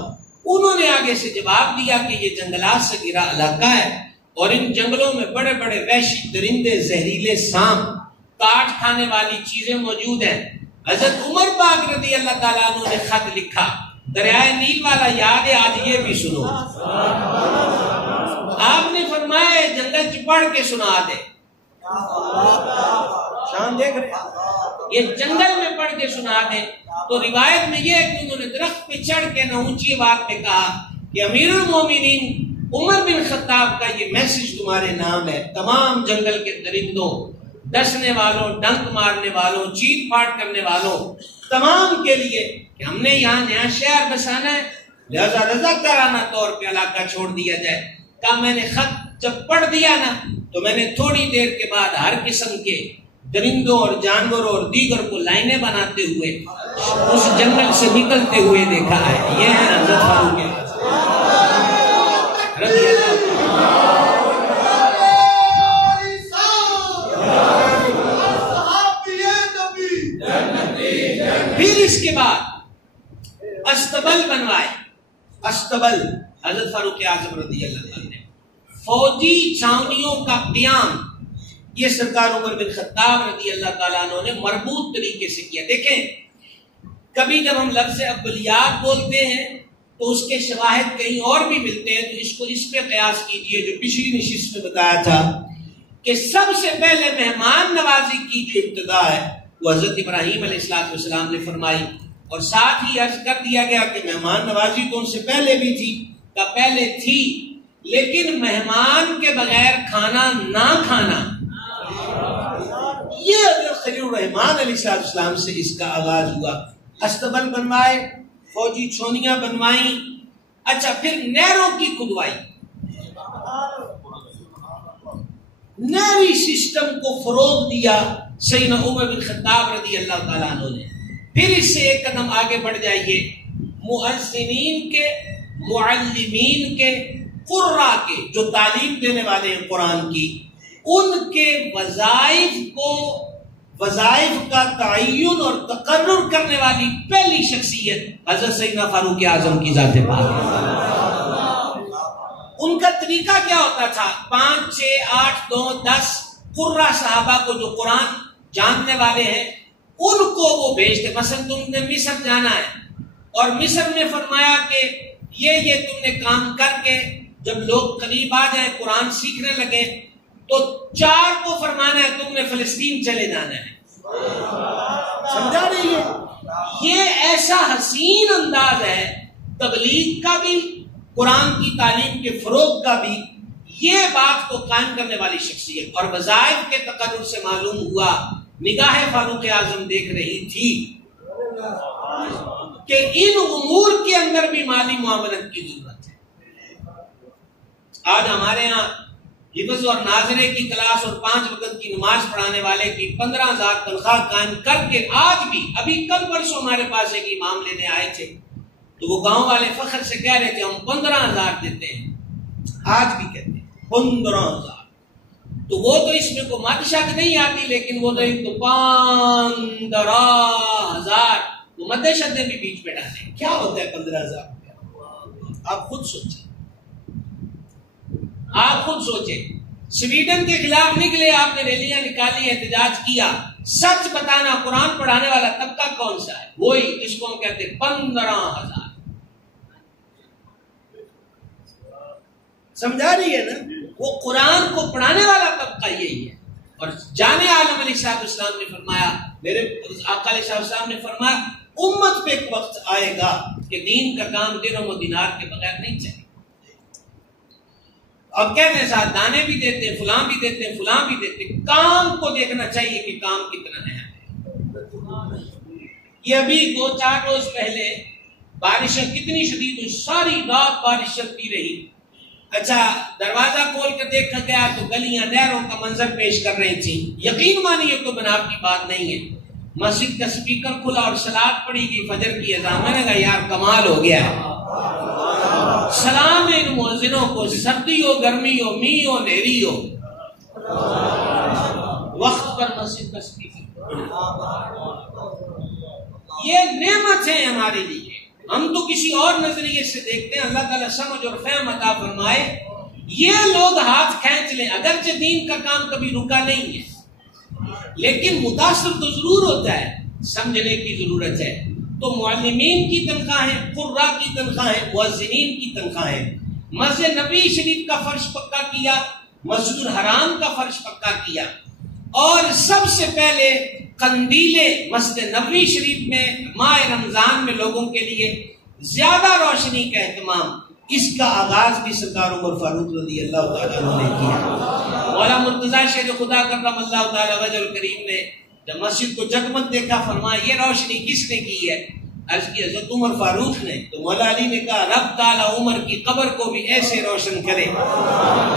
انہوں نے آگے سے جواب دیا کہ یہ جنگلات سے گھرا علاقہ ہے اور ان جنگلوں میں بڑے بڑے وحشی درندے، زہریلے سانپ، کاٹ کھانے والی چیزیں موجود ہیں۔ حضرت عمر پاک رضی اللہ تعالیٰ عنہ نے خط لکھا، دریائے نیل والا یاد ہے، آج یہ بھی سنو۔ آپ نے فرمایا جنگل چ پڑھ کے سنا دے، شان دیکھ رہے، یہ جنگل میں پڑھ کے سنا دے۔ تو روایت میں یہ ہے کہ انہوں نے درخت پہ چڑھ کے نہ اونچی بات میں کہا کہ امیر المومنین عمر بن خطاب کا یہ میسج تمہارے نام ہے، تمام جنگل کے درندوں، ڈسنے والوں، ڈنک مارنے والوں، چیٹ پاٹ کرنے والوں، تمام کے لیے کہ ہم نے یہاں نیا شہر بسانا ہے، لہذا رضاکارانہ طور پہ علاقہ چھوڑ دیا جائے۔ کہا میں نے خط جب پڑھ دیا نا تو میں نے تھوڑی دیر کے بعد ہر قسم کے درندوں اور جانوروں اور دیگر کو لائنیں بناتے ہوئے اس جنگل سے نکلتے ہوئے دیکھا ہے۔ یہ ہے حضرت فاروق رضی اللہ۔ پھر اس کے بعد استبل بنوائے، استبل حضرت فاروق اعظم رضی اللہ عنہ نے فوجی چھاونیوں کا قیام، یہ سرکار عمر بن خطاب رضی اللہ تعالیٰ عنہ نے مربوط طریقے سے کیا۔ دیکھیں، کبھی جب ہم لفظ ابلیات بولتے ہیں تو اس کے شواہد کہیں اور بھی ملتے ہیں، تو اس کو اس پہ قیاس کیجئے جو پچھلی نشست میں بتایا تھا کہ سب سے پہلے مہمان نوازی کی جو ابتدا ہے وہ حضرت ابراہیم علیہ السلام نے فرمائی، اور ساتھ ہی عرض کر دیا گیا کہ مہمان نوازی تو ان سے پہلے بھی تھی، کا پہلے تھی، لیکن مہمان کے بغیر کھانا نہ کھانا، یہ حضرت خلیل الرحمن علیہ السلام سے اس کا آغاز ہوا۔ استبل بنوائے، فوجی چھونیاں بنوائیں، اچھا پھر نہروں کی کھدوائی، نہری سسٹم کو فروغ دیا سیدنا عمر بن خطاب رضی اللہ تعالیٰ عنہ نے۔ پھر اس سے ایک قدم آگے بڑھ جائیے، مؤذنین کے، معلمین کے، قرآ کے، جو تعلیم دینے والے ہیں قرآن کی، ان کے وظائف کا تعین اور تقرر کرنے والی پہلی شخصیت حضرت سیدنا فاروق اعظم کی ذات پاک ہے۔ ان کا طریقہ کیا ہوتا تھا؟ 5، 6، 8، 2، 10 قرہ صحابہ کو جو قرآن جاننے والے ہیں ان کو وہ بھیجتے۔ مثلا تم نے مصر جانا ہے اور مصر میں فرمایا کہ یہ تم نے کام کر کے جب لوگ قریب آ جائیں قرآن سیکھنے لگے تو 4 کو فرمانا ہے تم نے فلسطین چلے جانا ہے۔ سمجھا نہیں ہے؟ یہ ایسا حسین انداز ہے تبلیغ کا بھی، قرآن کی تعلیم کے فروغ کا بھی، یہ بات کو قائم کرنے والی شخصیت۔ اور وظائف کے تقرر سے معلوم ہوا، نگاہ فاروق اعظم دیکھ رہی تھی کہ ان امور کے اندر بھی مالی معاونت کی ضرورت ہے۔ آج ہمارے ہاں حفظ اور ناظرے کی کلاس اور 5 وقت کی نماز پڑھانے والے کی 15,000 تنخواہ قائم کر کے آج بھی، ابھی کل پرسوں ہمارے پاس ایک امام لینے آئے تھے تو وہ گاؤں والے فخر سے کہہ رہے تھے ہم 15,000 دیتے ہیں، آج بھی کہتے ہیں 15,000۔ تو وہ تو اس میں کوئی مد شک نہیں آتی، لیکن وہ تو 15,000 وہ مد شد بھی بیچ میں ڈالیں، کیا ہوتا ہے 15,000 روپیہ؟ آپ خود سوچیں، آپ خود سوچیں۔ سویڈن کے خلاف نکلے، آپ نے ریلیاں نکالی، احتجاج کیا، سچ بتانا قرآن پڑھانے والا طبقہ کون سا ہے؟ وہی جس کو ہم کہتے ہیں 15,000۔ سمجھا رہی ہے نا؟ وہ قرآن کو پڑھانے والا طبقہ یہی ہے۔ اور جان عالم علیہ السلام نے فرمایا، میرے آقا علیہ السلام نے فرمایا امت پہ ایک وقت آئے گا کہ دین کا کام درہم و دینار کے بغیر نہیں چلے، اور کہتے ہیں ساتھ دانے بھی دیتے ہیں، فلاں بھی دیتے ہیں، فلاں بھی دیتے ہیں. کام کو دیکھنا چاہیے کہ کام کتنا ہے. یہ ابھی 2-4 روز پہلے بارشیں کتنی شدید ہوئی، ساری رات بارش چلتی رہی. اچھا دروازہ کھول کر دیکھا گیا تو گلیاں نہروں کا منظر پیش کر رہی تھی. یقین مانیے تو بناوٹی بات نہیں ہے. مسجد کا سپیکر کھلا اور صلاۃ پڑھی گئی، فجر کی اذان. میں نے کہا یار کمال ہو گیا ہے. سلام ان مؤذنوں کو، سردی ہو گرمی ہو میہ ہو اندھیری ہو، وقت پر مسجد کا سپیکر. یہ نعمت ہے ہمارے لیے. ہم تو کسی اور نظریے سے دیکھتے ہیں. اللہ تعالیٰ سمجھ اور فہم عطا فرمائے. یہ لوگ ہاتھ کھینچ لیں، اگرچہ دین کا کام کبھی رکا نہیں ہے لیکن متاثر تو ضرور ہوتا ہے، سمجھنے کی ضرورت ہے. تو معلمین کی تنخواہیں، قراء کی تنخواہیں، مؤذنین کی تنخواہیں. مسجد نبی شریف کا فرش پکا کیا، مسجد الحرام کا فرش پکا کیا، اور سب سے پہلے قندیلے مسجد نبوی شریف میں ماہ رمضان میں لوگوں کے لیے زیادہ روشنی کا اہتمام، اس کا آغاز بھی سرکار عمر فاروق رضی اللہ تعالیٰ عنہ نے کیا. مولا مرتضیٰ شیر خدا کرم اللہ تعالیٰ وجہ الکریم نے جب مسجد کو جگمگ دیکھا فرمایا یہ روشنی کس نے کی ہے؟ عرض کی حضرت عمر فاروق نے. تو مولا علی نے کہا رب تعالیٰ عمر کی قبر کو بھی ایسے روشن کرے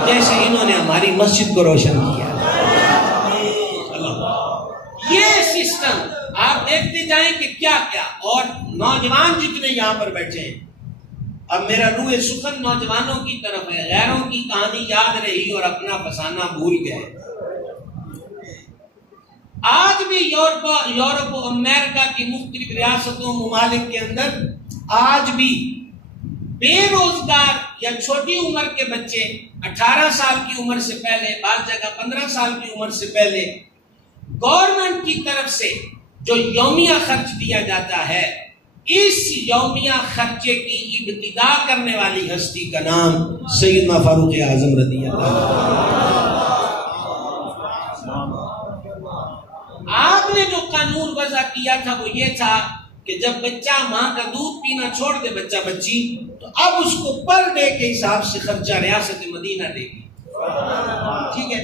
جیسے انہوں نے ہماری مسجد کو روشن کیا. یہ سسٹم آپ دیکھتے جائیں کہ کیا کیا. اور نوجوان جتنے یہاں پر بیٹھے ہیں، اب میرا روح سخن نوجوانوں کی طرف ہے. غیروں کی کہانی یاد رہی اور اپنا فسانہ بھول گئے. آج بھی یورپ و امریکہ کی مختلف ریاستوں ممالک کے اندر آج بھی بے روزگار یا چھوٹی عمر کے بچے 18 سال کی عمر سے پہلے، بعض جگہ 15 سال کی عمر سے پہلے گورنمنٹ کی طرف سے جو یومیہ خرچ دیا جاتا ہے، اس یومیہ خرچے کی ابتدا کرنے والی ہستی کا نام سیدنا فاروق اعظم رضی اللہ عنہ. آپ نے جو قانون وضع کیا تھا وہ یہ تھا کہ جب بچہ ماں کا دودھ پینا چھوڑ دے بچہ بچی، تو اب اس کو پر ڈے کے حساب سے خرچہ ریاست مدینہ دے گی. ٹھیک ہے.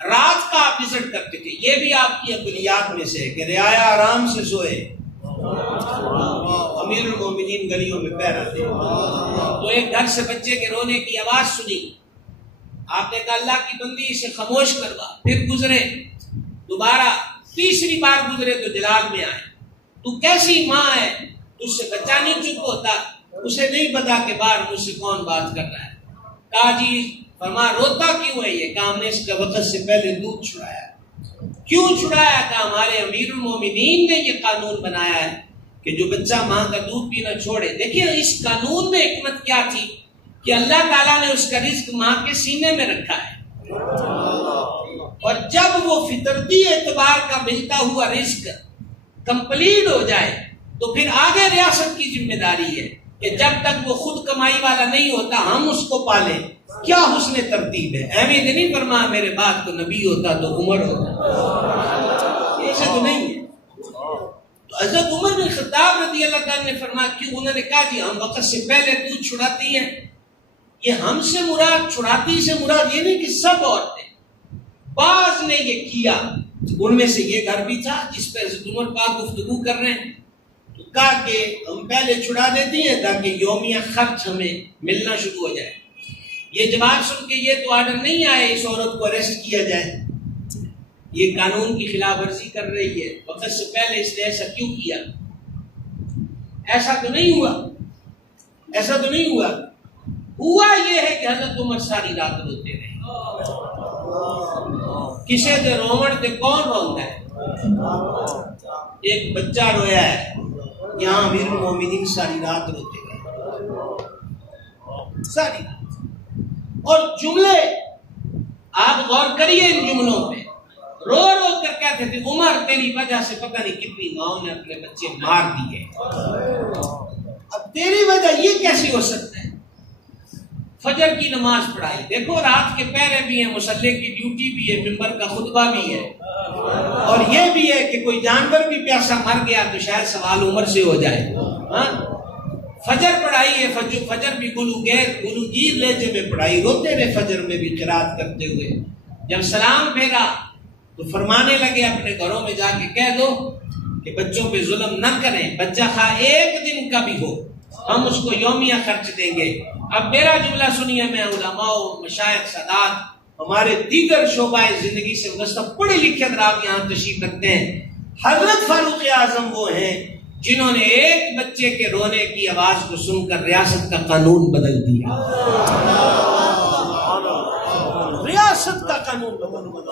رات کا آپ وزٹ کرتے تھے، یہ بھی آپ کی اقلیات میں سے کہ رعایا آرام سے سوئے، امیر المومنین گلیوں میں پیر رہتے. تو ایک گھر سے بچے کے رونے کی آواز سنی، آپ نے کہا اللہ کی بندی اسے خاموش کروا. پھر گزرے، دوبارہ تیسری بار گزرے تو جلال میں آئے. تو کیسی ماں ہے، تجھ سے بچہ نہیں چپ ہوتا، اسے نہیں پتا کہ باہر مجھ سے کون بات کر رہا ہے. کہا جی فرما روتا کیوں ہے؟ یہ کام نے اس کا وقت سے پہلے دودھ چھڑایا. کیوں چھڑایا تھا؟ ہمارے امیر المومنین نے یہ قانون بنایا ہے کہ جو بچہ ماں کا دودھ پینا چھوڑے. دیکھیے اس قانون میں حکمت کیا تھی کہ اللہ تعالیٰ نے اس کا رزق ماں کے سینے میں رکھا ہے، اور جب وہ فطرتی اعتبار کا ملتا ہوا رزق کمپلیٹ ہو جائے تو پھر آگے ریاست کی ذمہ داری ہے کہ جب تک وہ خود کمائی والا نہیں ہوتا ہم اس کو پالیں. کیا حسن ترتیب ہے. ایویں نہیں فرما میرے بعد تو نبی ہوتا تو عمر ہوتا، ایسے تو نہیں ہے. تو حضرت عمر بن خطاب رضی اللہ تعالیٰ نے فرمایا کیوں؟ انہوں نے کہا جی ہم وقت سے پہلے دودھ چھڑاتی ہیں. یہ ہم سے مراد، چھڑاتی سے مراد یہ نہیں کہ سب عورتیں، بعض نے یہ کیا. ان میں سے یہ گھر بھی تھا جس پہ حضرت عمر پاک گفتگو کر رہے ہیں. تو کہا کہ ہم پہلے چھڑا دیتی ہیں تاکہ یومیہ خرچ ہمیں ملنا شروع ہو جائے. یہ جواب سن کے یہ تو آرڈر نہیں آئے اس عورت کو اریسٹ کیا جائے، یہ قانون کی خلاف ورزی کر رہی ہے، وقت سے پہلے اس نے ایسا کیوں کیا؟ ایسا تو نہیں ہوا، ایسا تو نہیں ہوا. ہوا یہ ہے کہ حضرت عمر ساری رات روتے رہے. کسے دے رومن تے کون روندا ہے؟ ایک بچہ رویا ہے. یہاں امیر المومنین ساری رات روتے رہے، ساری رات. اور جملے آپ غور کریے ان جملوں پہ، رو رو کر کہتے تھے عمر تیری وجہ سے پتہ نہیں کتنی ماؤں نے اپنے بچے مار دیے. اب تیری وجہ یہ کیسی ہو سکتا ہے؟ فجر کی نماز پڑھائی، دیکھو رات کے پہرے بھی ہیں، مصلی کی ڈیوٹی بھی ہے، ممبر کا خطبہ بھی ہے، اور یہ بھی ہے کہ کوئی جانور بھی پیاسا مر گیا تو شاید سوال عمر سے ہو جائے. فجر پڑھائی ہے، فجر بھی گلوگیر لہجے میں پڑھائی، روتے رہے فجر میں بھی قرات کرتے ہوئے۔ جب سلام پھیرا تو فرمانے لگے اپنے گھروں میں جا کے کہہ دو کہ بچوں پہ ظلم نہ کریں، بچہ خواہ ایک دن کا بھی ہو ہم اس کو یومیہ خرچ دیں گے۔ اب میرا جملہ سنیے، میں علماء و مشائخ سادات ہمارے دیگر شعبہ زندگی سے وابستہ پڑھے لکھے حضرات یہاں تشریف رکھتے ہیں۔ حضرت فاروق اعظم وہ ہیں جنہوں نے ایک بچے کے رونے کی آواز کو سن کر ریاست کا قانون بدل دیا، ریاست کا قانون بدل دیا،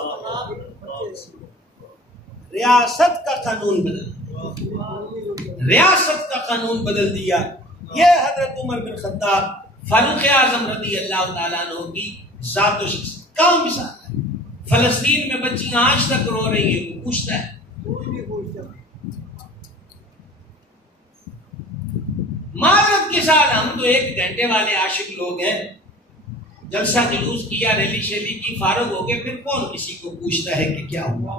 ریاست کا قانون بدل، ریاست کا قانون بدل دیا۔ یہ حضرت عمر بن خطاب فاروق اعظم رضی اللہ تعالیٰ عنہ کی ذات و شخصیت کا مثال ہے۔ فلسطین میں بچیاں آج تک رو رہی ہیں، کوئی پوچھتا ہے؟ معذرت کے ساتھ ہم تو ایک گھنٹے والے عاشق لوگ ہیں، جلسہ جلوس کیا، ریلی شیلی کی، فارغ ہو گئے، پھر کون کسی کو پوچھتا ہے کہ کیا ہوا؟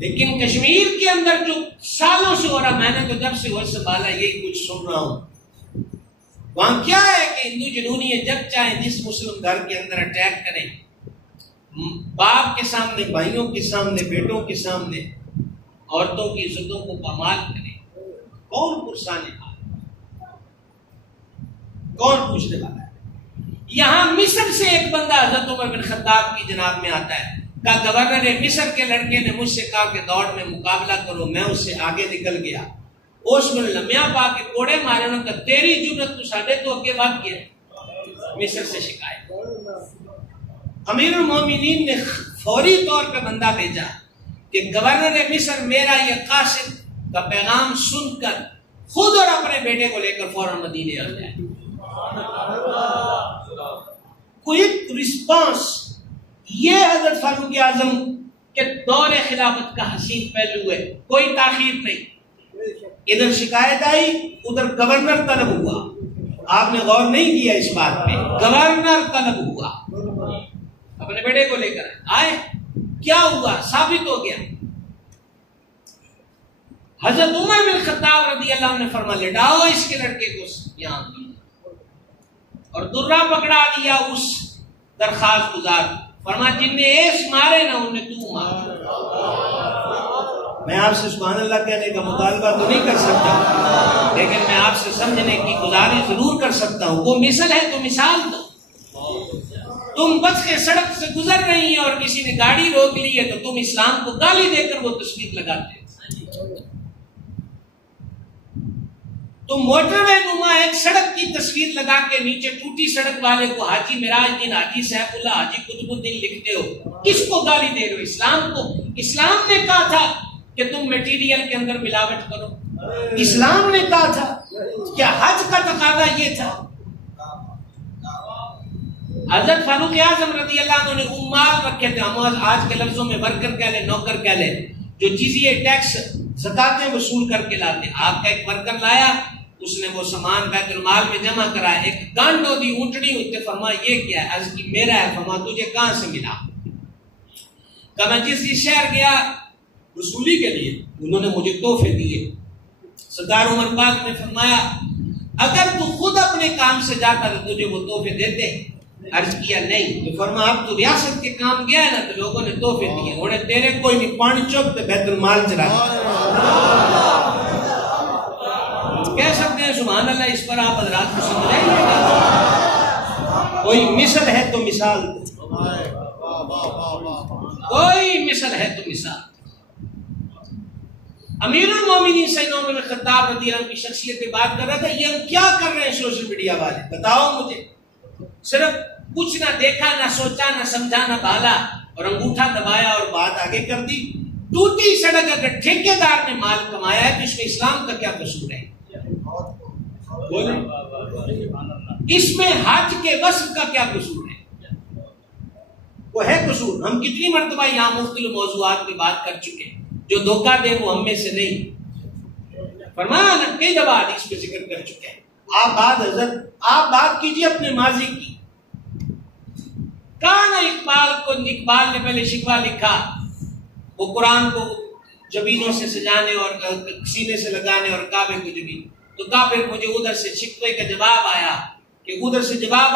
لیکن کشمیر کے اندر جو سالوں سے ہو رہا، میں نے تو جب سے وہ سنبھالا یہی کچھ سن رہا ہوں، وہاں کیا ہے کہ ہندو جنونیت جب چاہیں جس مسلم گھر کے اندر اٹیک کریں، باپ کے سامنے، بھائیوں کے سامنے، بیٹوں کے سامنے عورتوں کی عزتوں کو پامال کریں، کون پرسانے والا، کون پوچھنے والا ہے؟ یہاں مصر سے ایک بندہ حضرت عمر بن خطاب کی جناب میں آتا ہے، کہ گورنر مصر کے لڑکے نے مجھ سے کہا کہ دوڑ میں مقابلہ کرو، میں اس سے آگے نکل گیا، اس میں لمیا پا کے کوڑے مارے، انہوں نے کہا تیری جرت تو ساڑھے تو اگے بات کیا، مصر سے شکایت۔ امیر المومنین نے فوری طور پہ بندہ بھیجا کہ گورنر مصر میرا یہ قاصد کا پیغام سن کر خود اور اپنے بیٹے کو لے کر فوراً مدینے آ جائے۔ کوئک رسپانس، یہ حضرت فاروق اعظم کے دور خلافت کا حسین پہلو ہے، کوئی تاخیر نہیں۔ ادھر شکایت آئی، ادھر گورنر طلب ہوا، آپ نے غور نہیں کیا اس بات پہ، گورنر طلب ہوا، اپنے بیٹے کو لے کر آئے، کیا ہوا؟ ثابت ہو گیا۔ حضرت عمر بن خطاب رضی اللہ عنہ نے فرمایا لٹاؤ اس کے لڑکے کو یہاں، اور درہ پکڑا دیا اس درخواست گزار، فرمایا جن نے ایس مارے نا انہیں تو مار۔ میں آپ سے سبحان اللہ کہنے کا مطالبہ تو نہیں کر سکتا، لیکن میں آپ سے سمجھنے کی گزارش ضرور کر سکتا ہوں، وہ مثل ہے تو مثال دو۔ تم بس کے سڑک سے گزر رہی ہیں اور کسی نے گاڑی روک لی ہے تو تم اسلام کو گالی دے کر وہ تصویر لگاتے ہیں۔ تم موٹر وے نما ایک سڑک کی تصویر لگا کے نیچے ٹوٹی سڑک والے کو حاجی معراج الدین، حاجی سیف اللہ، حاجی قطب الدین لکھتے ہو، کس کو گالی دے رہے ہو؟ اسلام کو۔ اسلام نے کہا تھا کہ تم میٹیریل کے اندر ملاوٹ کرو، اسلام نے کہا تھا، کیا حج کا تقاضا یہ تھا؟ حضرت فاروق اعظم رضی اللہ عنہ نے عمال رکھے تھے، ہم آج کے لفظوں میں ورکر کہہ لیں، نوکر کہہ لیں، جو جزیہ ٹیکس زکاتیں وصول کر کے لاتے۔ آپ کا ایک ورکر لایا، اس نے وہ سامان بیت المال میں جمع کرایا، ایک گانڈو دی اونٹڑی ہوتے، فرمایا یہ کیا ہے؟ عرض کی میرا ہے۔ فرمایا تجھے کہاں سے ملا؟ کہ میں جس شہر گیا وصولی کے لیے، انہوں نے مجھے تحفے دیے۔ سردار عمر پاک نے فرمایا اگر تو خود اپنے کام سے جاتا تو تجھے وہ تحفے دیتے؟ عرض کیا نہیں۔ تو فرمایا اب تو ریاست کے کام گیا ہے نا تو لوگوں نے تحفے دیے، انہیں تیرے کوئی نہیں، پانی چوک پہ بیت المال چلا۔ کہہ سکتے ہیں سبحان اللہ، اس پر آپ حضرات کو سمجھ آئیے گا۔ کوئی مثل ہے تو مثال، کوئی مثل ہے تو مثال۔ امیر المومنین سیدنا عمر بن خطاب رضی اللہ عنہ کی شخصیت کی بات کر رہا تھا، یہ ہم کیا کر رہے ہیں سوشل میڈیا والے؟ بتاؤ مجھے، صرف کچھ نہ دیکھا، نہ سوچا، نہ سمجھا، نہ بھالا، اور انگوٹھا دبایا اور بات آگے کر دی۔ ٹوٹی سڑک اگر ٹھیکیدار نے مال کمایا ہے تو اس میں اسلام کا کیا قصور ہے؟ اس میں حج کے وصف کا کیا قصور ہے؟ وہ ہے قصور۔ ہم کتنی مرتبہ یہاں مختلف موضوعات پہ بات کر چکے ہیں، جو دھوکہ دے وہ ہم میں سے نہیں۔ فرمایا نا کئی دفعہ حدیث پہ ذکر کر چکے ہیں۔ آپ بات کیجیے اپنے ماضی کی۔ کہاں اقبال نے پہلے شکوہ لکھا، وہ قرآن کو جبینوں سے سجانے اور سینے سے لگانے اور کعبے کو جبین، تو کہا پھر مجھے ادھر سے شکوے کا جواب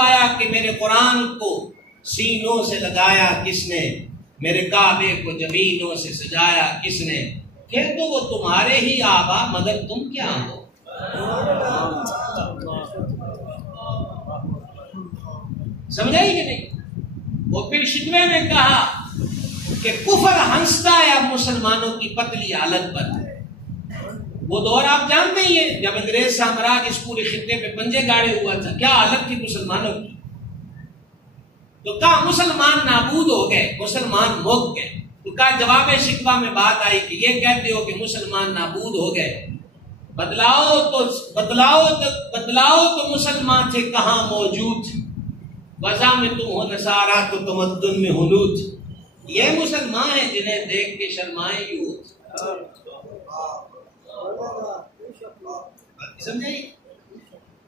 آیا کہ میرے قرآن کو سینوں سے لگایا کس نے، میرے کعبے کو جبینوں سے سجایا کس نے، پھر تو وہ تمہارے ہی آبا مگر تم کیا ہو۔ سمجھائی کہ نہیں؟ وہ پھر شکوے میں کہا کہ کفر ہنستا ہے اب مسلمانوں کی پتلی حالت پر۔ وہ دور آپ جانتے ہی ہیں جب انگریز سامراج اس پورے خطے پہ پنجے گاڑے ہوا تھا، کیا حالت تھی مسلمانوں کی۔ تو کہا مسلمان نابود ہو گئے، مسلمان مک گئے۔ تو کہا جواب شکوہ میں بات آئی کہ یہ کہتے ہو کہ مسلمان نابود ہو گئے، بدلاؤ تو مسلمان تھے کہاں موجود، وضع میں تم ہو نصارہ تو تمدن میں ہنود۔ یہ مسلمان ہیں جنہیں دیکھ کے شرمائے یوت۔ سمجھے؟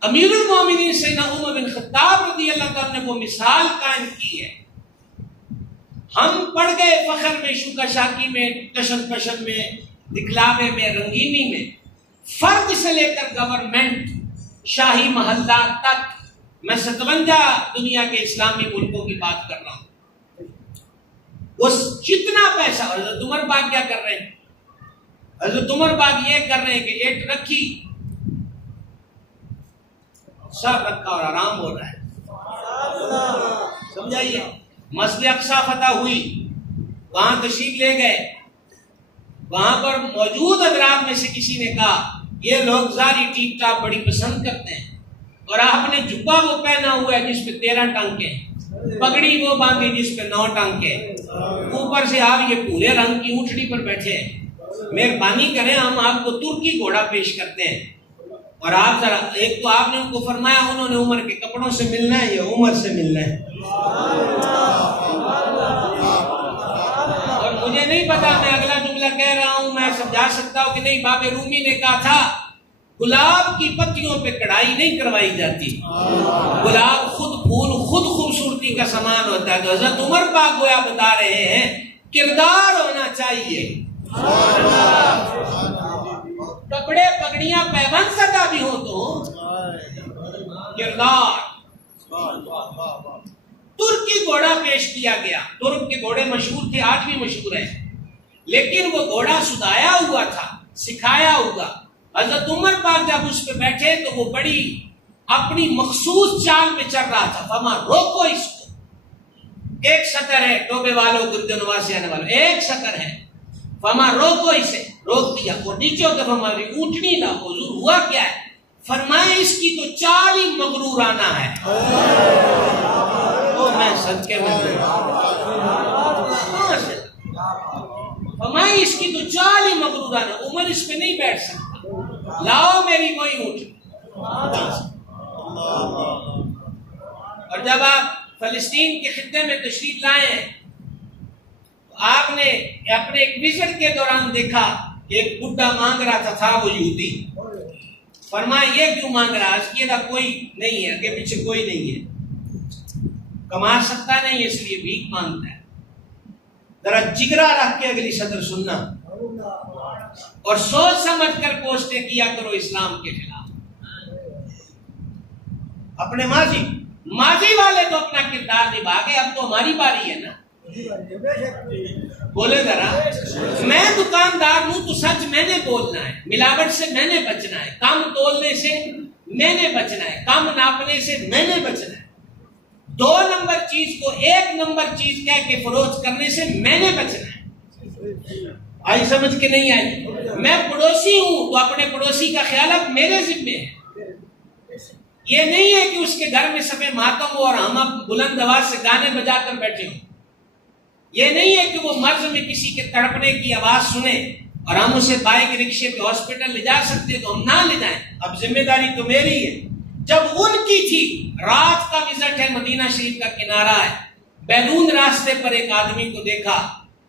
امیر المومنین سیدنا عمر بن خطاب رضی اللہ تعالیٰ نے وہ مثال قائم کی ہے۔ ہم پڑ گئے فخر میں، شوکا شاکی میں، کشن پشن میں، دکھلاوے میں، رنگینی میں، فرد سے لے کر گورنمنٹ، شاہی محلہ تک، میں 57 دنیا کے اسلامی ملکوں کی بات کر رہا ہوں۔ وہ جتنا پیسہ، حضرت عمر باغ کیا کر رہے ہیں؟ حضرت عمر باغ یہ کر رہے ہیں کہ ایٹ رکھی، سب رکھا اور آرام ہو رہا ہے۔ سمجھائیے؟ مسجد اقصی فتح ہوئی، وہاں تشریف لے گئے، وہاں پر موجود حضرات میں سے کسی نے کہا یہ لوگ زاری ٹیپ ٹاپ بڑی پسند کرتے ہیں، اور آپ نے جبہ وہ پہنا ہوا ہے جس پہ 13 ٹانکے، پگڑی وہ باندھی جس پہ 9 ٹانکے، اوپر سے آپ یہ پورے رنگ کی اونٹڑی پر بیٹھے ہیں، مہربانی کریں ہم آپ کو ترکی گھوڑا پیش کرتے ہیں۔ اور آپ ذرا ایک تو آپ نے ان کو فرمایا انہوں نے عمر کے کپڑوں سے ملنا ہے یا عمر سے ملنا ہے؟ اور مجھے نہیں پتا، میں اگلا جملہ کہہ رہا ہوں، میں سمجھا سکتا ہوں کہ نہیں۔ باب رومی نے کہا تھا گلاب کی پتیوں پہ کڑھائی نہیں کروائی جاتی، گلاب خود پھول خود خوبصورتی کا سامان ہوتا ہے۔ تو حضرت عمر پاک گویا بتا رہے ہیں کردار ہونا چاہیے، کپڑے پگڑیاں پیوند زدہ بھی ہو تو کردار۔ ترکی گھوڑا پیش کیا گیا، ترک کے گھوڑے مشہور تھے، آج بھی مشہور ہیں، لیکن وہ گھوڑا سدایا ہوا تھا، سکھایا ہوا۔ حضرت عمر پاک جب اس پہ بیٹھے تو وہ بڑی اپنی مخصوص چال پہ چل رہا تھا۔ فما روکو اس کو، ایک سطر ہے ٹوبے والوں گردنوا سے آنے والوں، ایک سطر ہے، فما روکو اسے، روک دیا۔ اور نیچے طرف ہماری اونٹنی نہ، حضور ہوا کیا ہے؟ فرمائے اس کی تو چال ہی مغرورانہ ہے۔ تو میں صدقے میں فرمائے اس کی تو چال ہی مغرورانہ، عمر اس پہ نہیں بیٹھ سکتا، لاؤ میری وہی اونٹنی۔ اور جب آپ فلسطین کے خطے میں تشریف لائے ہیں، آپ نے اپنے ایک وزٹ کے دوران دیکھا کہ ایک بڈھا مانگ رہا تھا وہ یہودی۔ فرمایا یہ کیوں مانگ رہا ہے؟ اس کی ادھر کوئی نہیں ہے، آگے پیچھے کوئی نہیں ہے، کما سکتا نہیں ہے، اس لیے بھیک مانگتا ہے۔ ذرا جگرا رکھ کے اگلی سطر سننا اور سوچ سمجھ کر پوسٹیں کیا کرو اسلام کے خلاف۔ اپنے ماضی والے تو اپنا کردار نبھا گئے، اب تو ہماری باری ہے نا۔ بولے ذرا، میں دکاندار ہوں تو سچ میں نے بولنا ہے، ملاوٹ سے میں نے بچنا ہے، کم تولنے سے میں نے بچنا ہے، کم ناپنے سے میں نے بچنا ہے، 2 نمبر چیز کو 1 نمبر چیز کہہ کے فروخت کرنے سے میں نے بچنا ہے۔ آئی سمجھ کے نہیں آئی؟ میں پڑوسی ہوں تو اپنے پڑوسی کا خیال اب میرے ذمہ ہے۔ یہ نہیں ہے کہ اس کے گھر میں سب ماتم ہو اور ہم اب بلند آواز سے گانے بجا کر بیٹھے ہوں۔ یہ نہیں ہے کہ وہ مرض میں کسی کے تڑپنے کی آواز سنے اور ہم اسے بائک رکشے پہ ہاسپٹل لے جا سکتے تو ہم نہ لے جائیں، اب ذمہ داری تو میری ہے۔ جب ان کی تھی، رات کا وزٹ ہے، مدینہ شریف کا کنارہ ہے، بیرون راستے پر ایک آدمی کو دیکھا،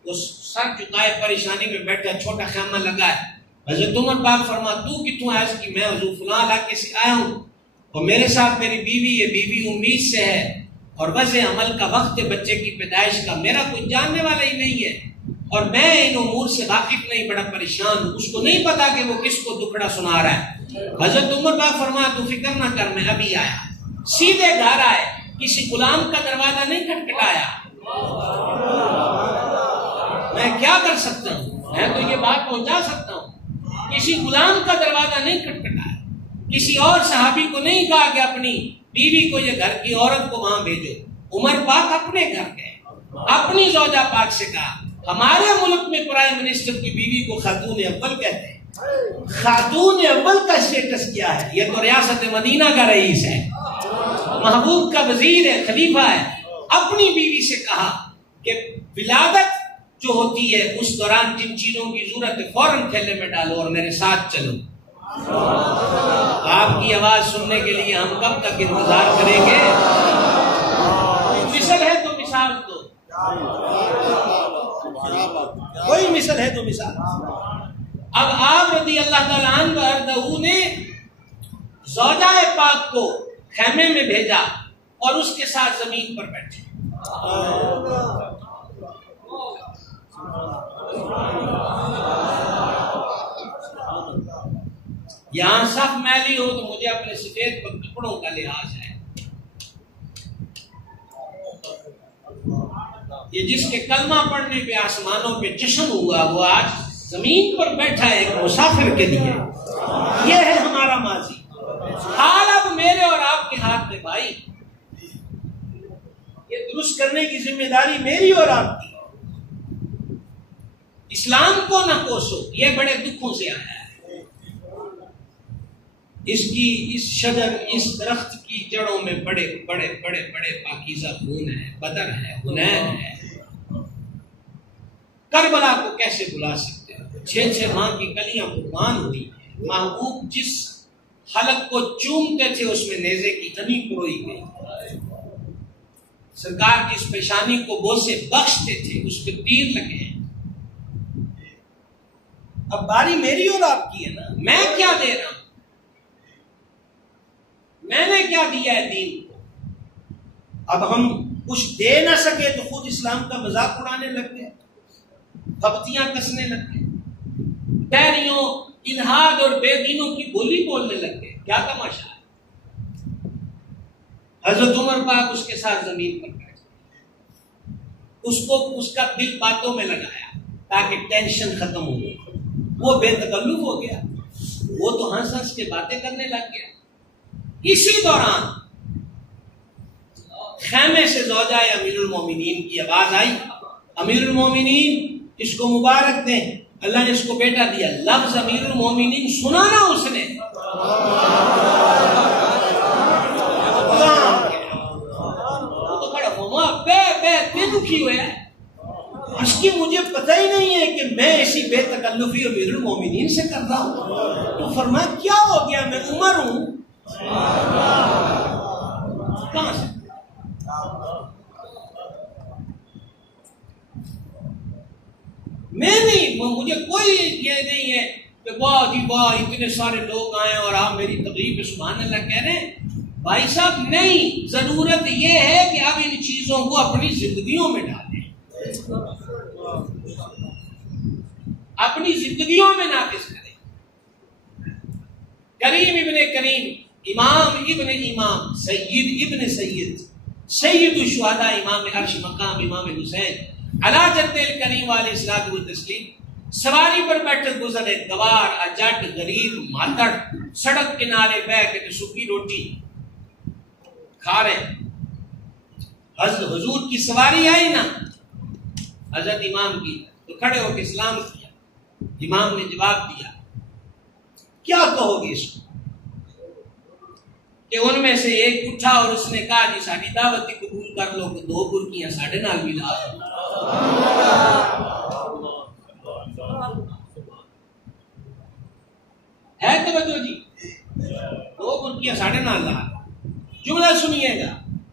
وہ سر چکائے پریشانی میں بیٹھا، چھوٹا خیمہ لگا ہے۔ حضرت عمر پاک فرما تو کتوں ہے؟ اس کی میں حضور فلاں علاقے سے آیا ہوں اور میرے ساتھ میری بیوی ہے، بیوی امید سے ہے اور وضع عمل کا وقت ہے بچے کی پیدائش کا، میرا کوئی جاننے والا ہی نہیں ہے۔ اور میں ان امور سے واقف نہیں، بڑا پریشان ہوں، اس کو نہیں پتا کہ وہ کس کو دکھڑا سنا رہا ہے۔ حضرت عمر پاک فرمایا تو فکر نہ کر، میں ابھی آیا۔ سیدھے گھر آئے، کسی غلام کا دروازہ نہیں کھٹکھٹایا۔ میں کیا کر سکتا ہوں، میں تو یہ بات پہنچا سکتا ہوں، کسی غلام کا دروازہ نہیں کھٹکھٹایا، کسی اور صحابی کو نہیں کہا کہ اپنی بیوی کو، یہ گھر کی عورت کو وہاں بھیجو۔ عمر پاک اپنے گھر گئے، اپنی زوجہ پاک سے کہا۔ ہمارے ملک میں پرائم منسٹر کی بیوی کو خاتون اول کہتے ہیں۔ خاتون اول کا اسٹیٹس کیا ہے؟ یہ تو ریاست مدینہ کا رئیس ہے، محبوب کا وزیر ہے، خلیفہ ہے۔ اپنی بیوی سے کہا کہ ولادت جو ہوتی ہے اس دوران جن چیزوں کی ضرورت ہے فوراً تھیلے میں ڈالو اور میرے ساتھ چلو۔ آپ کی آواز سننے کے لیے ہم کب تک انتظار کریں گے؟ مثل ہے تو مثال دو، کوئی مثل ہے تو مثال۔ اب آپ رضی اللہ تعالیٰ عنہ وارضاہ نے زوجہ پاک کو خیمے میں بھیجا اور اس کے ساتھ زمین پر بیٹھے۔ یہاں صف میلی ہو تو مجھے اپنے سفید کپڑوں کا لحاظ ہے۔ یہ جس کے کلمہ پڑھنے پہ آسمانوں پہ جشن ہوا وہ آج زمین پر بیٹھا ہے ایک مسافر کے لیے۔ یہ ہے ہمارا ماضی، حال اب میرے اور آپ کے ہاتھ میں بھائی۔ یہ درست کرنے کی ذمہ داری میری اور آپ کی۔ اسلام کو نہ کوسو، یہ بڑے دکھوں سے آیا ہے۔ اس شجر، اس درخت کی جڑوں میں بڑے بڑے بڑے بڑے پاکیزہ خون ہے، بدر ہے، حنین ہے۔ کربلا کو کیسے بلا سکتے ہیں؟ 6 ماہ کی کلیاں قربان ہوئی، محبوب جس حلق کو چومتے تھے اس میں نیزے کی تنی پروئی گئی، سرکار جس پیشانی کو بوسے بخشتے تھے اس پہ تیر لگے ہیں۔ اب باری میری اور آپ کی ہے نا، میں کیا دے رہا ہوں؟ میں نے کیا دیا ہے دین کو؟ اب ہم کچھ دے نہ سکے تو خود اسلام کا مذاق اڑانے لگ گئے، پھپتیاں کسنے لگ گئے، ڈیریوں الہاد اور بے دینوں کی بولی بولنے لگ گئے۔ کیا تماشا ہے؟ حضرت عمر پاک اس کے ساتھ زمین پر بیٹھ گئے، اس کو اس کا دل باتوں میں لگایا تاکہ ٹینشن ختم ہو گئی۔ وہ بے تکلف ہو گیا، وہ تو ہنس ہنس کے باتیں کرنے لگ گیا۔ اسی دوران خیمے سے زوجہ امیر المومنین کی آواز آئی، امیر المومنین اس کو مبارک دیں، اللہ نے اس کو بیٹا دیا۔ لفظ امیر المومنین سنا نا اس نے، تو کھڑا ہوا بے دکھی ہوا ہے، اس کی مجھے پتہ ہی نہیں ہے کہ میں ایسی بے تکلفی امیر المومنین سے کر رہا ہوں۔ تو فرمایا کیا ہو گیا، میں عمر ہوں۔ کہاں سے؟ میں نہیں، مجھے کوئی یہ نہیں ہے کہ واہ جی واہ اتنے سارے لوگ آئے اور آپ میری تقریب پہ سبحان اللہ کہہ رہے ہیں۔ بھائی صاحب نہیں، ضرورت یہ ہے کہ اب ان چیزوں کو اپنی زندگیوں میں ڈالیں، اپنی زندگیوں میں نافذ کریں۔ کریم ابن کریم، امام ابن امام، سید ابن سید، سید الشہداء، امام عرش مقام امام حسین علی جد الکریم علیہ الصلوۃ والتسلیم سواری پر بیٹھے گزرے، گوار، اجٹ، غریب، ماتڑ سڑک کنارے بیٹھ کے سوکھی روٹی کھا رہے۔ حضرت حضور کی سواری آئی نا حضرت امام کی، تو کھڑے ہو کے سلام کیا۔ امام نے جواب دیا، کیا کہو گے اس کو؟ کہ ان میں سے ایک اٹھا اور اس نے کہا جی ساری دعوت قبول کر لو کہ 2 برکیاں ساڑھے نال بھی لا دو۔ ہے توجہ جی، 2 برکیاں ساڑھے نال لا دو۔ جملہ سنیے گا،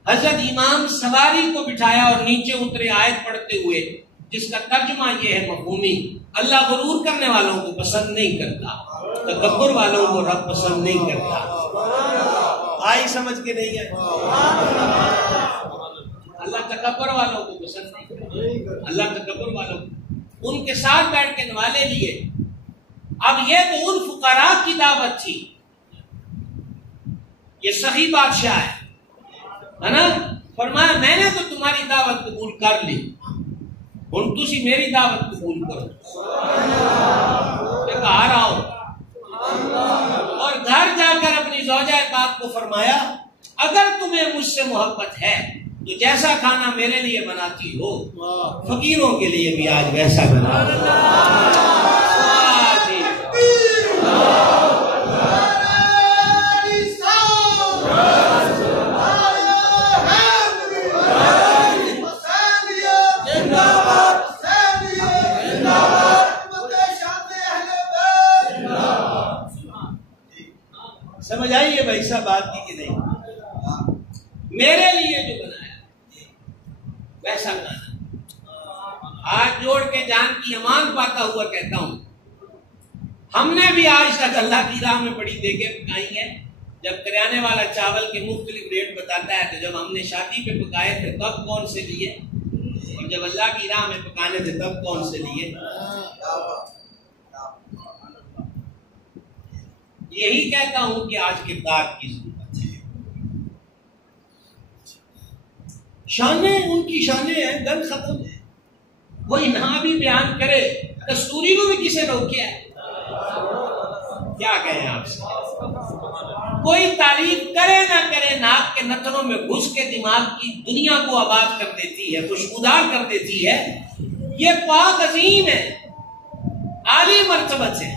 حضرت امام سواری کو بٹھایا اور نیچے اترے آیت پڑھتے ہوئے، جس کا ترجمہ یہ ہے مفہومی، اللہ غرور کرنے والوں کو پسند نہیں کرتا، تکبر والوں کو رب پسند نہیں کرتا۔ آئی سمجھ کے نہیں ہے؟ اللہ تکبر والوں کو پسند نہیں کرتا، اللہ تکبر والوں کو۔ ان کے ساتھ بیٹھ کے نوالے لیے. اب یہ تو ان فقراء کی دعوت تھی. یہ سخی بادشاہ ہے نا. فرمایا میں نے تو تمہاری دعوت قبول کر لی, ہن تسی میری دعوت قبول کرو. میں کہا رہا ہوں. اور گھر جا کر اپنی زوجہ پاک کو فرمایا اگر تمہیں مجھ سے محبت ہے تو جیسا کھانا میرے لیے بناتی ہو فقیروں کے لیے بھی آج ویسا بنا. سمجھ آئیے بھائی صاحب بات کی کہ نہیں؟ میرے لیے جو بنایا ویسا کھانا. ہاتھ جوڑ کے جان کی امان پاتا ہوا کہتا ہوں ہم نے بھی آج تک اللہ کی راہ میں بڑی دیگیں پکائی ہیں. جب کریانے والا چاول کے مختلف ریٹ بتاتا ہے تو جب ہم نے شادی پہ پکائے تھے تب کون سے لیے, اور جب اللہ کی راہ میں پکانے تھے تب کون سے لیے. یہی کہتا ہوں کہ آج کردار کی ضرورت ہے. شانیں ان کی شانیں ہیں, گن ختم ہے. وہ انہاں بھی بیان کرے, کستوری کو بھی کسی روکیا ہے. کیا کہیں آپ سے؟ کوئی تعریف کرے نہ کرے ناک کے نتنوں میں گھس کے دماغ کی دنیا کو آباد کر دیتی ہے, خوشبودار کر دیتی ہے. یہ پاک عظیم ہے, عالی مرتبت ہے,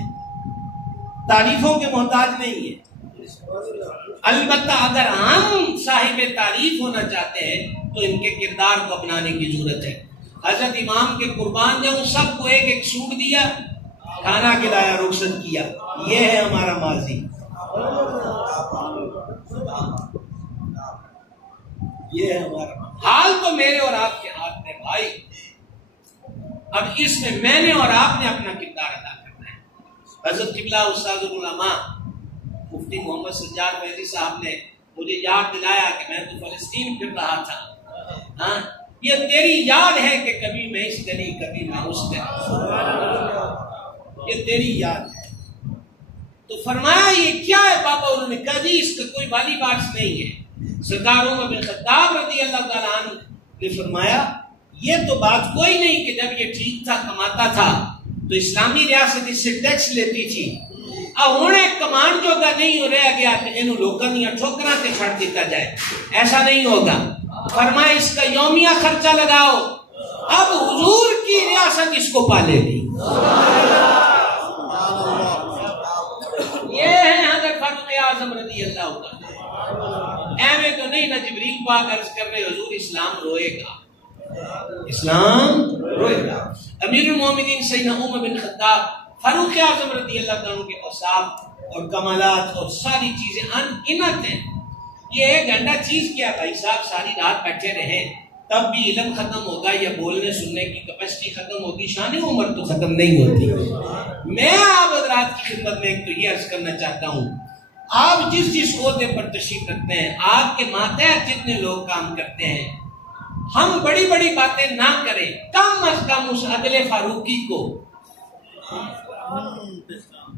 تعریفوں کے محتاج نہیں ہے. البتہ اگر ہم صاحب تعریف ہونا چاہتے ہیں تو ان کے کردار کو اپنانے کی ضرورت ہے. حضرت امام کے قربان جاؤں سب کو ایک ایک سوٹ دیا, کھانا کھلایا, رخصت کیا. یہ ہے ہمارا ماضی, یہ ہے ہمارا حال. تو میرے اور آپ کے ہاتھ میں بھائی. اب اس میں نے اور آپ نے اپنا کردار ادا کرنا ہے. حضرت قبلہ استاد العلماء مفتی محمد سجاد فیضی صاحب نے مجھے یاد دلایا کہ میں تو فلسطین پھر رہا تھا. ہاں, یہ تیری یاد ہے کہ کبھی میں اس گلی کبھی میں اس گلی, یہ تیری یاد ہے. تو فرمایا یہ کیا ہے پاپا؟ انہوں نے کہا جی اس کا کوئی والی بات نہیں ہے. سرکار عمر بن خطاب رضی اللہ تعالیٰ عنہ نے فرمایا یہ تو بات کوئی نہیں کہ جب یہ ٹھیک تھا کماتا تھا تو اسلامی ریاست اس سے ٹیکس لیتی تھی. اب ہوں کمان جو گا نہیں ہو رہا گیا کہ انہوں لوگوں نے ٹھوکرا سے چھڑ دیتا جائے, ایسا نہیں ہوگا. فرمایا اس کا یومیہ خرچہ لگاؤ, اب حضور کی ریاست اس کو پالے گی. یہ ہے حضرت فاروق اعظم رضی اللہ عنہ. ایویں تو نہیں نہ جبریل پاک عرض کر رہے حضور اسلام روئے گا, اسلام روئے گا. امیر المومنین سیدنا عمر بن خطاب فاروق اعظم رضی اللہ عنہ کے اوصاف اور کمالات اور ساری چیزیں انگنت ہیں. یہ ایک گھنٹہ چیز کیا بھائی صاحب, ساری رات بیٹھے رہے تب بھی علم ختم ہوگا یا بولنے سننے کی کیپیسٹی ختم ہوگی, شان عمر تو ختم نہیں ہوتی. میں آپ حضرات کی خدمت میں ایک تو یہ عرض کرنا چاہتا ہوں, آپ جس جس عہدے پر تشریف رکھتے ہیں, آپ کے ماتحت جتنے لوگ کام کرتے ہیں, ہم بڑی بڑی باتیں نہ کریں, کم از کم اس عدل فاروقی کو,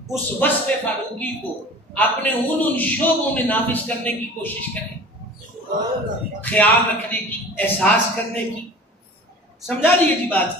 اس وصف فاروقی کو اپنے ان شعبوں میں نافذ کرنے کی کوشش کریں, خیال رکھنے کی, احساس کرنے کی. سمجھا لیے جی بات کی.